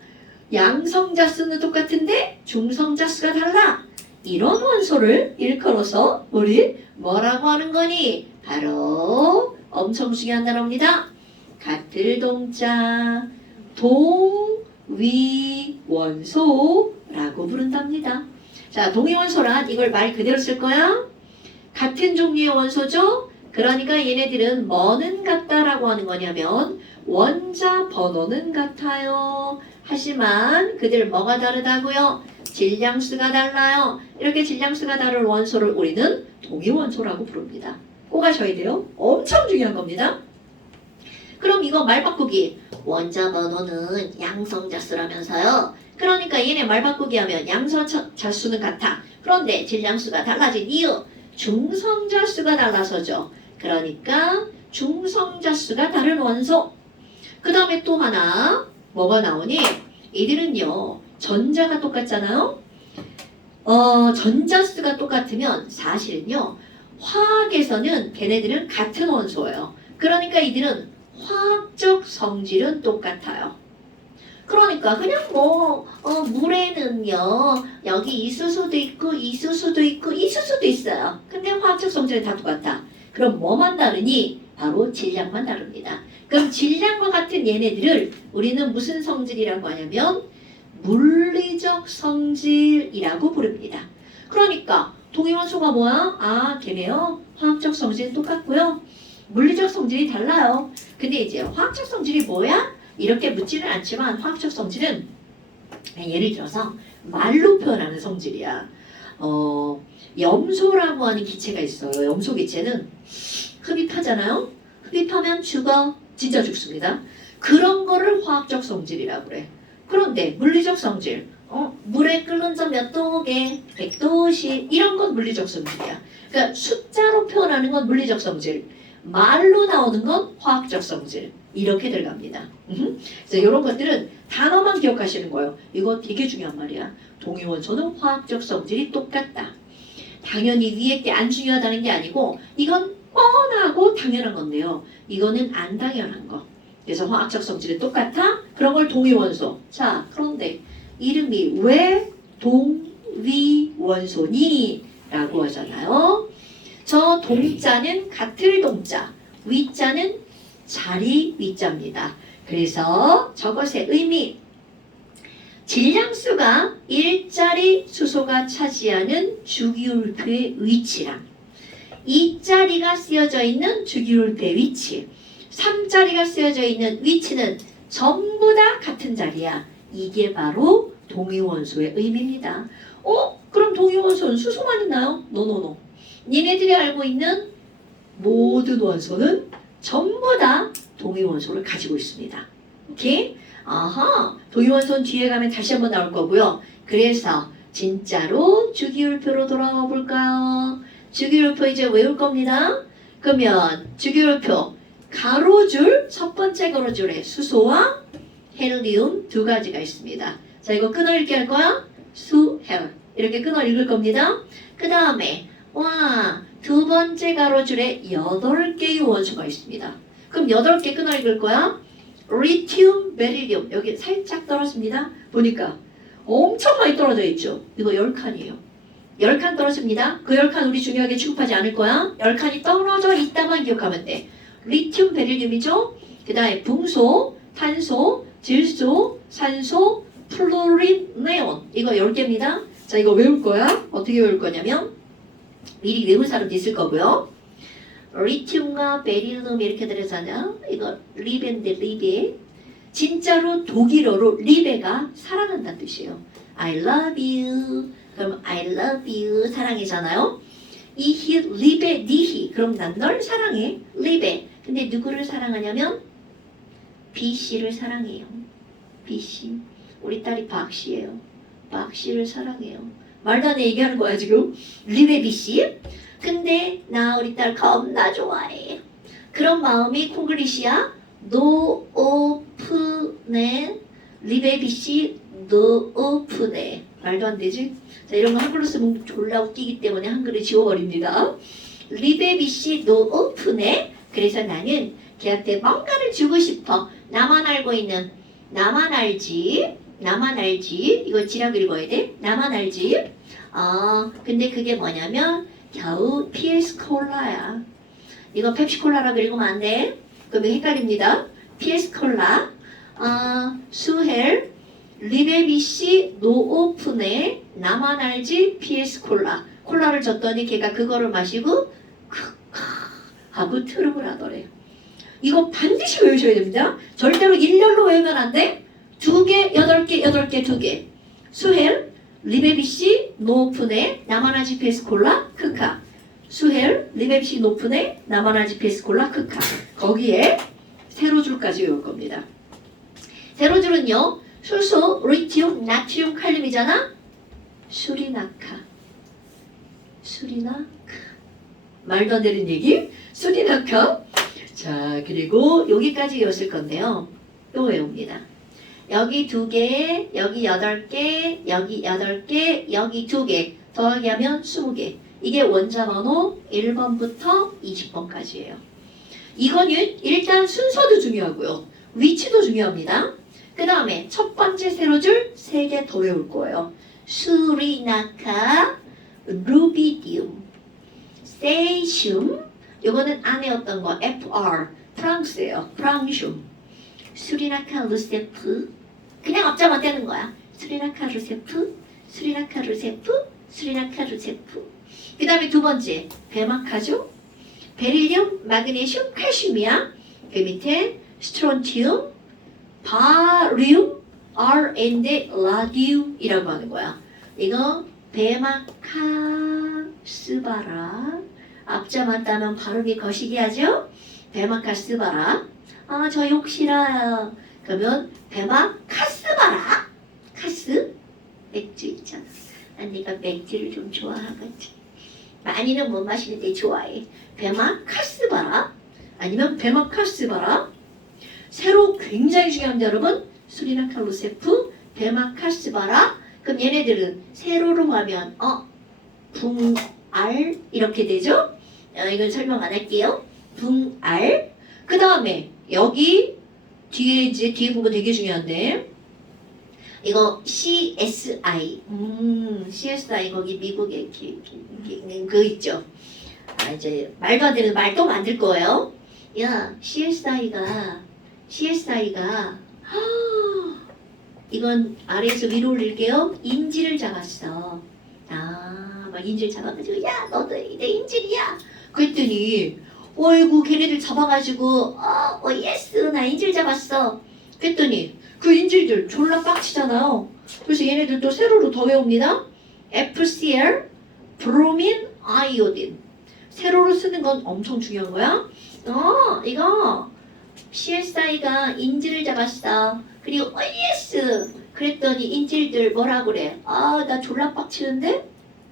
양성자 수는 똑같은데 중성자 수가 달라. 이런 원소를 일컬어서 우리 뭐라고 하는 거니? 바로 엄청 중요한 단어입니다. 같을 동자 동위원소라고 부른답니다. 자, 동위원소란 이걸 말 그대로 쓸 거야. 같은 종류의 원소죠. 그러니까 얘네들은 뭐는 같다라고 하는 거냐면 원자 번호는 같아요. 하지만 그들 뭐가 다르다고요? 질량수가 달라요. 이렇게 질량수가 다른 원소를 우리는 동위원소라고 부릅니다. 꼭 아셔야 돼요. 엄청 중요한 겁니다. 그럼 이거 말 바꾸기. 원자 번호는 양성자수라면서요. 그러니까 얘네 말 바꾸기 하면 양성자수는 같아. 그런데 질량수가 달라진 이유. 중성자수가 달라서죠. 그러니까 중성자수가 다른 원소. 그 다음에 또 하나 뭐가 나오니? 이들은요 전자가 똑같잖아요. 전자수가 똑같으면 사실은요 화학에서는 걔네들은 같은 원소예요. 그러니까 이들은 화학적 성질은 똑같아요. 그러니까 그냥 물에는요 여기 이수수도 있고 이수수도 있고 이수수도 있어요. 근데 화학적 성질은 다 똑같아. 그럼 뭐만 다르니? 바로 질량만 다릅니다. 그럼 질량과 같은 얘네들을 우리는 무슨 성질이라고 하냐면 물리적 성질이라고 부릅니다. 그러니까 동위원소가 뭐야? 아, 걔네요 화학적 성질은 똑같고요. 물리적 성질이 달라요. 근데 이제 화학적 성질이 뭐야? 이렇게 묻지는 않지만 화학적 성질은 예를 들어서 말로 표현하는 성질이야. 염소라고 하는 기체가 있어요. 염소 기체는 흡입하잖아요. 흡입하면 죽어. 진짜 죽습니다. 그런 거를 화학적 성질이라고 그래. 그런데 물리적 성질, 물에 끓는 점 몇 도게, 100도 50 이런 건 물리적 성질이야. 그러니까 숫자로 표현하는 건 물리적 성질, 말로 나오는 건 화학적 성질 이렇게 들어갑니다. 그래서 이런 것들은 단어만 기억하시는 거예요. 이거 되게 중요한 말이야. 동위원소는 화학적 성질이 똑같다. 당연히 위에 게 안 중요하다는 게 아니고 이건 뻔하고 당연한 건데요. 이거는 안 당연한 거. 그래서 화학적 성질은 똑같아? 그런 걸 동위원소. 자, 그런데 이름이 왜 동위원소니? 라고 하잖아요. 저 동자는 같을 동자, 위자는 자리 위자입니다. 그래서 저것의 의미, 질량수가 1짜리 수소가 차지하는 주기율표의 위치랑 2짜리가 쓰여져 있는 주기율표의 위치, 3짜리가 쓰여져 있는 위치는 전부 다 같은 자리야. 이게 바로 동위원소의 의미입니다. 그럼 동위원소는 수소만 있나요? 노노노. 니네들이 알고 있는 모든 원소는 전부 다 동위원소를 가지고 있습니다. 오케이? 아하, 동위원소는 뒤에 가면 다시 한번 나올 거고요. 그래서 진짜로 주기율표로 돌아와 볼까요? 주기율표 이제 외울 겁니다. 그러면 주기율표 가로줄, 첫 번째 가로줄에 수소와 헬리움 두 가지가 있습니다. 자, 이거 끊어 읽기 할 거야. 수, 헬. 이렇게 끊어 읽을 겁니다. 그 다음에 두 번째 가로줄에 8개의 원소가 있습니다. 그럼 8개 끊어 읽을 거야. 리튬, 베릴륨. 여기 살짝 떨어집니다. 보니까 엄청 많이 떨어져 있죠. 이거 10칸이에요. 10칸 떨어집니다. 그 10칸 우리 중요하게 취급하지 않을 거야. 10칸이 떨어져 있다만 기억하면 돼. 리튬, 베릴륨이죠. 그 다음에 붕소, 탄소, 질소, 산소, 플로린, 네온. 이거 10개입니다. 자, 이거 외울 거야. 어떻게 외울 거냐면 미리 외운 사람도 있을 거고요. 리튬과 베릴륨 이렇게 들어서는 이거 리베인데 리베. 진짜로 독일어로 리베가 사랑한다는 뜻이에요. I love you. 그럼 I love you 사랑이잖아요. 이히 리베 니히 그럼 난 널 사랑해. 리베. 근데 누구를 사랑하냐면 B씨를 사랑해요. B씨. 우리 딸이 박씨예요. 박씨를 사랑해요. 말도 안 해 얘기하는 거야 지금. 리베 B씨. 근데 나 우리 딸 겁나 좋아해. 그런 마음이 콩글리시야. 노 오프네. 리베 B씨 노 오프네. 말도 안 되지? 자, 이런 거 한글로 쓰면 졸라 웃기기 때문에 한글을 지워버립니다. 리베 B씨 노 오프네. 그래서 나는 걔한테 뭔가를 주고 싶어. 나만 알고 있는 나만 알지. 나만 알지. 이거 지라고 읽어야 돼. 나만 알지. 근데 그게 뭐냐면 겨우 PS 콜라야. 이거 펩시 콜라라고 읽으면 안 돼. 그러면 헷갈립니다. PS 콜라. 수헬 리베 B씨 노 오픈에 나만 알지 PS 콜라. 콜라를 줬더니 걔가 그거를 마시고 하고 트름을 하더래. 이거 반드시 외우셔야 됩니다. 절대로 일렬로 외우면 안 돼. 2개, 8개, 8개, 2개. 수헬 리베 B씨 노 오픈에 나만 알지 PS 콜라 크카. 수헬 리베 B씨 노 오픈에 나만 알지 PS 콜라 크카. 거기에 세로줄까지 외울 겁니다. 세로줄은요. 수소, 리튬, 나트륨, 칼륨이잖아. 수리나카. 수리나카. 말도 안 되는 얘기? 수리나카. 자, 그리고 여기까지 외웠을 건데요. 또 외웁니다. 여기 2개, 여기 8개, 여기 8개, 여기 2개. 더하기 하면 20개. 이게 원자 번호 1번부터 20번까지예요. 이거는 일단 순서도 중요하고요. 위치도 중요합니다. 그 다음에 첫 번째 세로줄 3개 더 외울 거예요. 수리나카, 루비디움, 세슘, 요거는 안에 어떤 거 FR, 프랑스예요. 프랑슘, 수리나카 루세프, 그냥 앞자만 떼는 거야. 수리나카 루세프, 수리나카 루세프, 수리나카 루세프. 그 다음에 두 번째 베마카죠. 베릴륨, 마그네슘, 칼슘이야. 그 밑에 스트론튬, 바륨, R&D, 라디움이라고 하는 거야. 이거 베마카스바라. 앞자만 따면 발음이 거시기하죠? 베마카스바라. 저 욕 싫어요. 그러면 베마카스바라. 카스? 맥주 있잖아. 내가 맥주를 좀 좋아하거든. 많이는 못 마시는데 좋아해. 베마카스바라. 아니면 베마카스바라. 세로 굉장히 중요합니다, 여러분. 수리나카 루세프, 베마카스바라. 그럼 얘네들은 세로로 하면 붕알 이렇게 되죠? 이건 설명 안 할게요. 붕알. 그 다음에 여기 뒤에 이제 뒤에 부분 되게 중요한데 이거 CSI. CSI 거기 미국에 그 있죠. 이제 말도 안 되는 말 또 만들 거예요. 야, CSI가 이건 아래에서 위로 올릴게요. 인질을 잡았어. 막 인질 잡아가지고 야 너도 내 인질이야. 그랬더니 어이구 걔네들 잡아가지고 예스 나 인질 잡았어. 그랬더니 그 인질들 졸라 빡치잖아요. 그래서 얘네들 또 세로로 더 외웁니다. FCl 브로민 아이오딘. 세로로 쓰는 건 엄청 중요한 거야. 이거 CSI가 인질을 잡았어. 그리고 예스. 그랬더니 인질들 뭐라 그래? 나 졸라 빡치는데?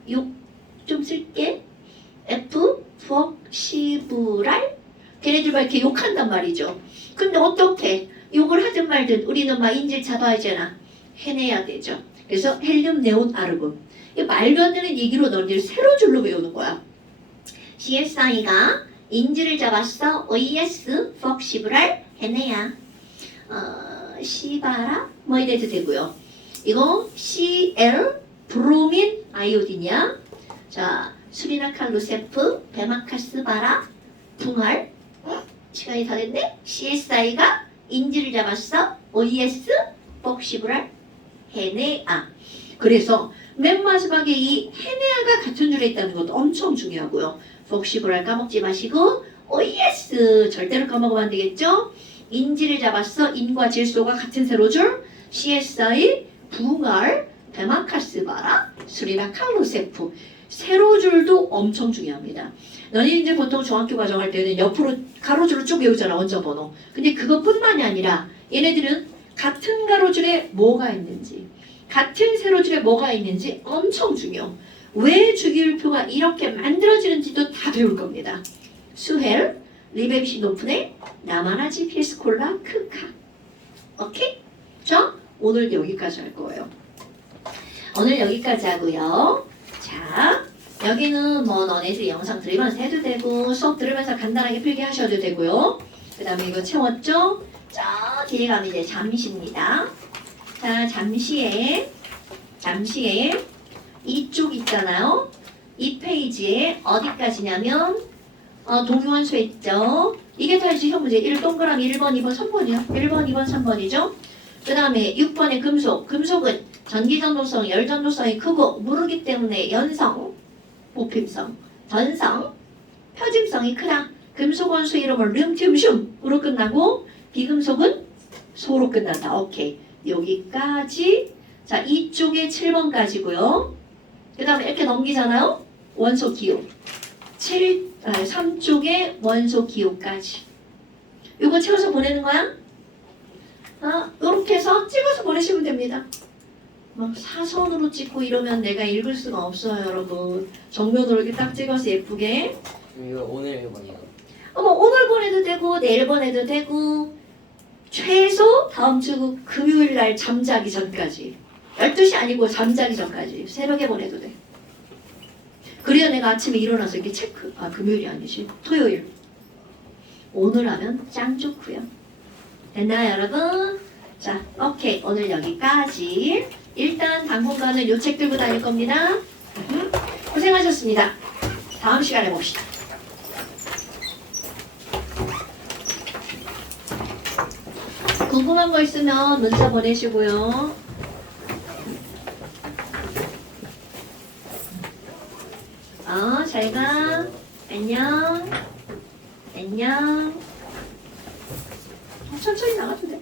욕 좀 쓸게. F 폭시브랄. 걔네들 막 이렇게 욕한단 말이죠. 근데 어떻게 욕을 하든 말든 우리는 막 인질 잡아야 하잖아. 해내야 되죠. 그래서 헬륨 네온 아르곤. 이 말도 안 되는 얘기로 너희들 세로줄로 외우는 거야. CSI가 인질을 잡았어. OES 폭시브랄 해내야. 시바라 뭐 이래도 되고요. 이거 CL 브로민 아이오딘이야. 자, 수리나카 루세프, 베마카스바라, 붕알. 시간이 다 됐네. CSI가 인질을 잡았어. OES 폭시브랄 헤네아. 그래서 맨 마지막에 이 헤네아가 같은 줄에 있다는 것도 엄청 중요하고요. 폭시브랄 까먹지 마시고 오예스! 절대로 까먹으면 안 되겠죠? 인지를 잡았어. 인과 질소가 같은 세로줄. CSI, 붕알, 베마카스바라, 수리나 칼로세프. 세로줄도 엄청 중요합니다. 너네 이제 보통 중학교 과정할 때는 옆으로 가로줄로 쭉 외우잖아. 원자번호. 근데 그것뿐만이 아니라 얘네들은 같은 가로줄에 뭐가 있는지, 같은 세로줄에 뭐가 있는지 엄청 중요. 왜 주기율표가 이렇게 만들어지는지도 다 배울 겁니다. 수헬, 리베시노프네, 나마나 GPS 콜라, 크카. 오케이? 자, 오늘 여기까지 할 거예요. 오늘 여기까지 하고요. 자, 여기는 뭐 너네들 영상 들으면서 해도 되고 수업 들으면서 간단하게 필기하셔도 되고요. 그 다음에 이거 채웠죠? 저 뒤에 가면 이제 잠시입니다. 자, 잠시에 이쪽 있잖아요. 이 페이지에 어디까지냐면 동요한수 했죠. 이게 다 이제 현 문제 1 동그라미 1번, 2번, 3번이요. 1번, 2번, 3번이죠. 그 다음에 6번의 금속. 금속은 전기전도성, 열전도성이 크고 무르기 때문에 연성, 보핍성, 전성, 표짐성이 크다. 금속 원수 이름은 륨튬슘으로 끝나고 비금속은 소로 끝난다. 오케이. 여기까지. 자, 이쪽에 7번까지고요. 그 다음에 이렇게 넘기잖아요. 원소 기호. 3쪽에 원소 기호까지. 이거 채워서 보내는 거야? 이렇게 해서 찍어서 보내시면 됩니다. 막 사선으로 찍고 이러면 내가 읽을 수가 없어요, 여러분. 정면으로 이렇게 딱 찍어서 예쁘게. 이거 오늘 이거 뭐냐? 오늘 보내도 되고 내일 보내도 되고 최소 다음 주 금요일 날 잠자기 전까지 12시 아니고 잠자기 전까지 새벽에 보내도 돼. 그래야 내가 아침에 일어나서 이렇게 체크. 금요일이 아니지. 토요일. 오늘 하면 짱 좋고요. 됐나요, 여러분? 자, 오케이. 오늘 여기까지. 일단 당분간은 요 책 들고 다닐 겁니다. 고생하셨습니다. 다음 시간에 봅시다. 궁금한 거 있으면 문자 보내시고요. 잘 가. 안녕. 안녕. 천천히 나가도 돼.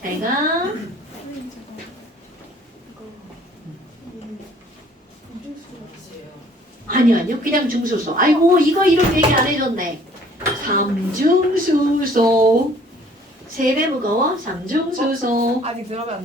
잘 가. 선생님 제가 이거 중수가 아니요. 그냥 중수소. 아이고, 이거 이렇게 얘기 안 해줬네. 삼중수소. 3배 무거워? 삼중수소. 아직 들어가면 안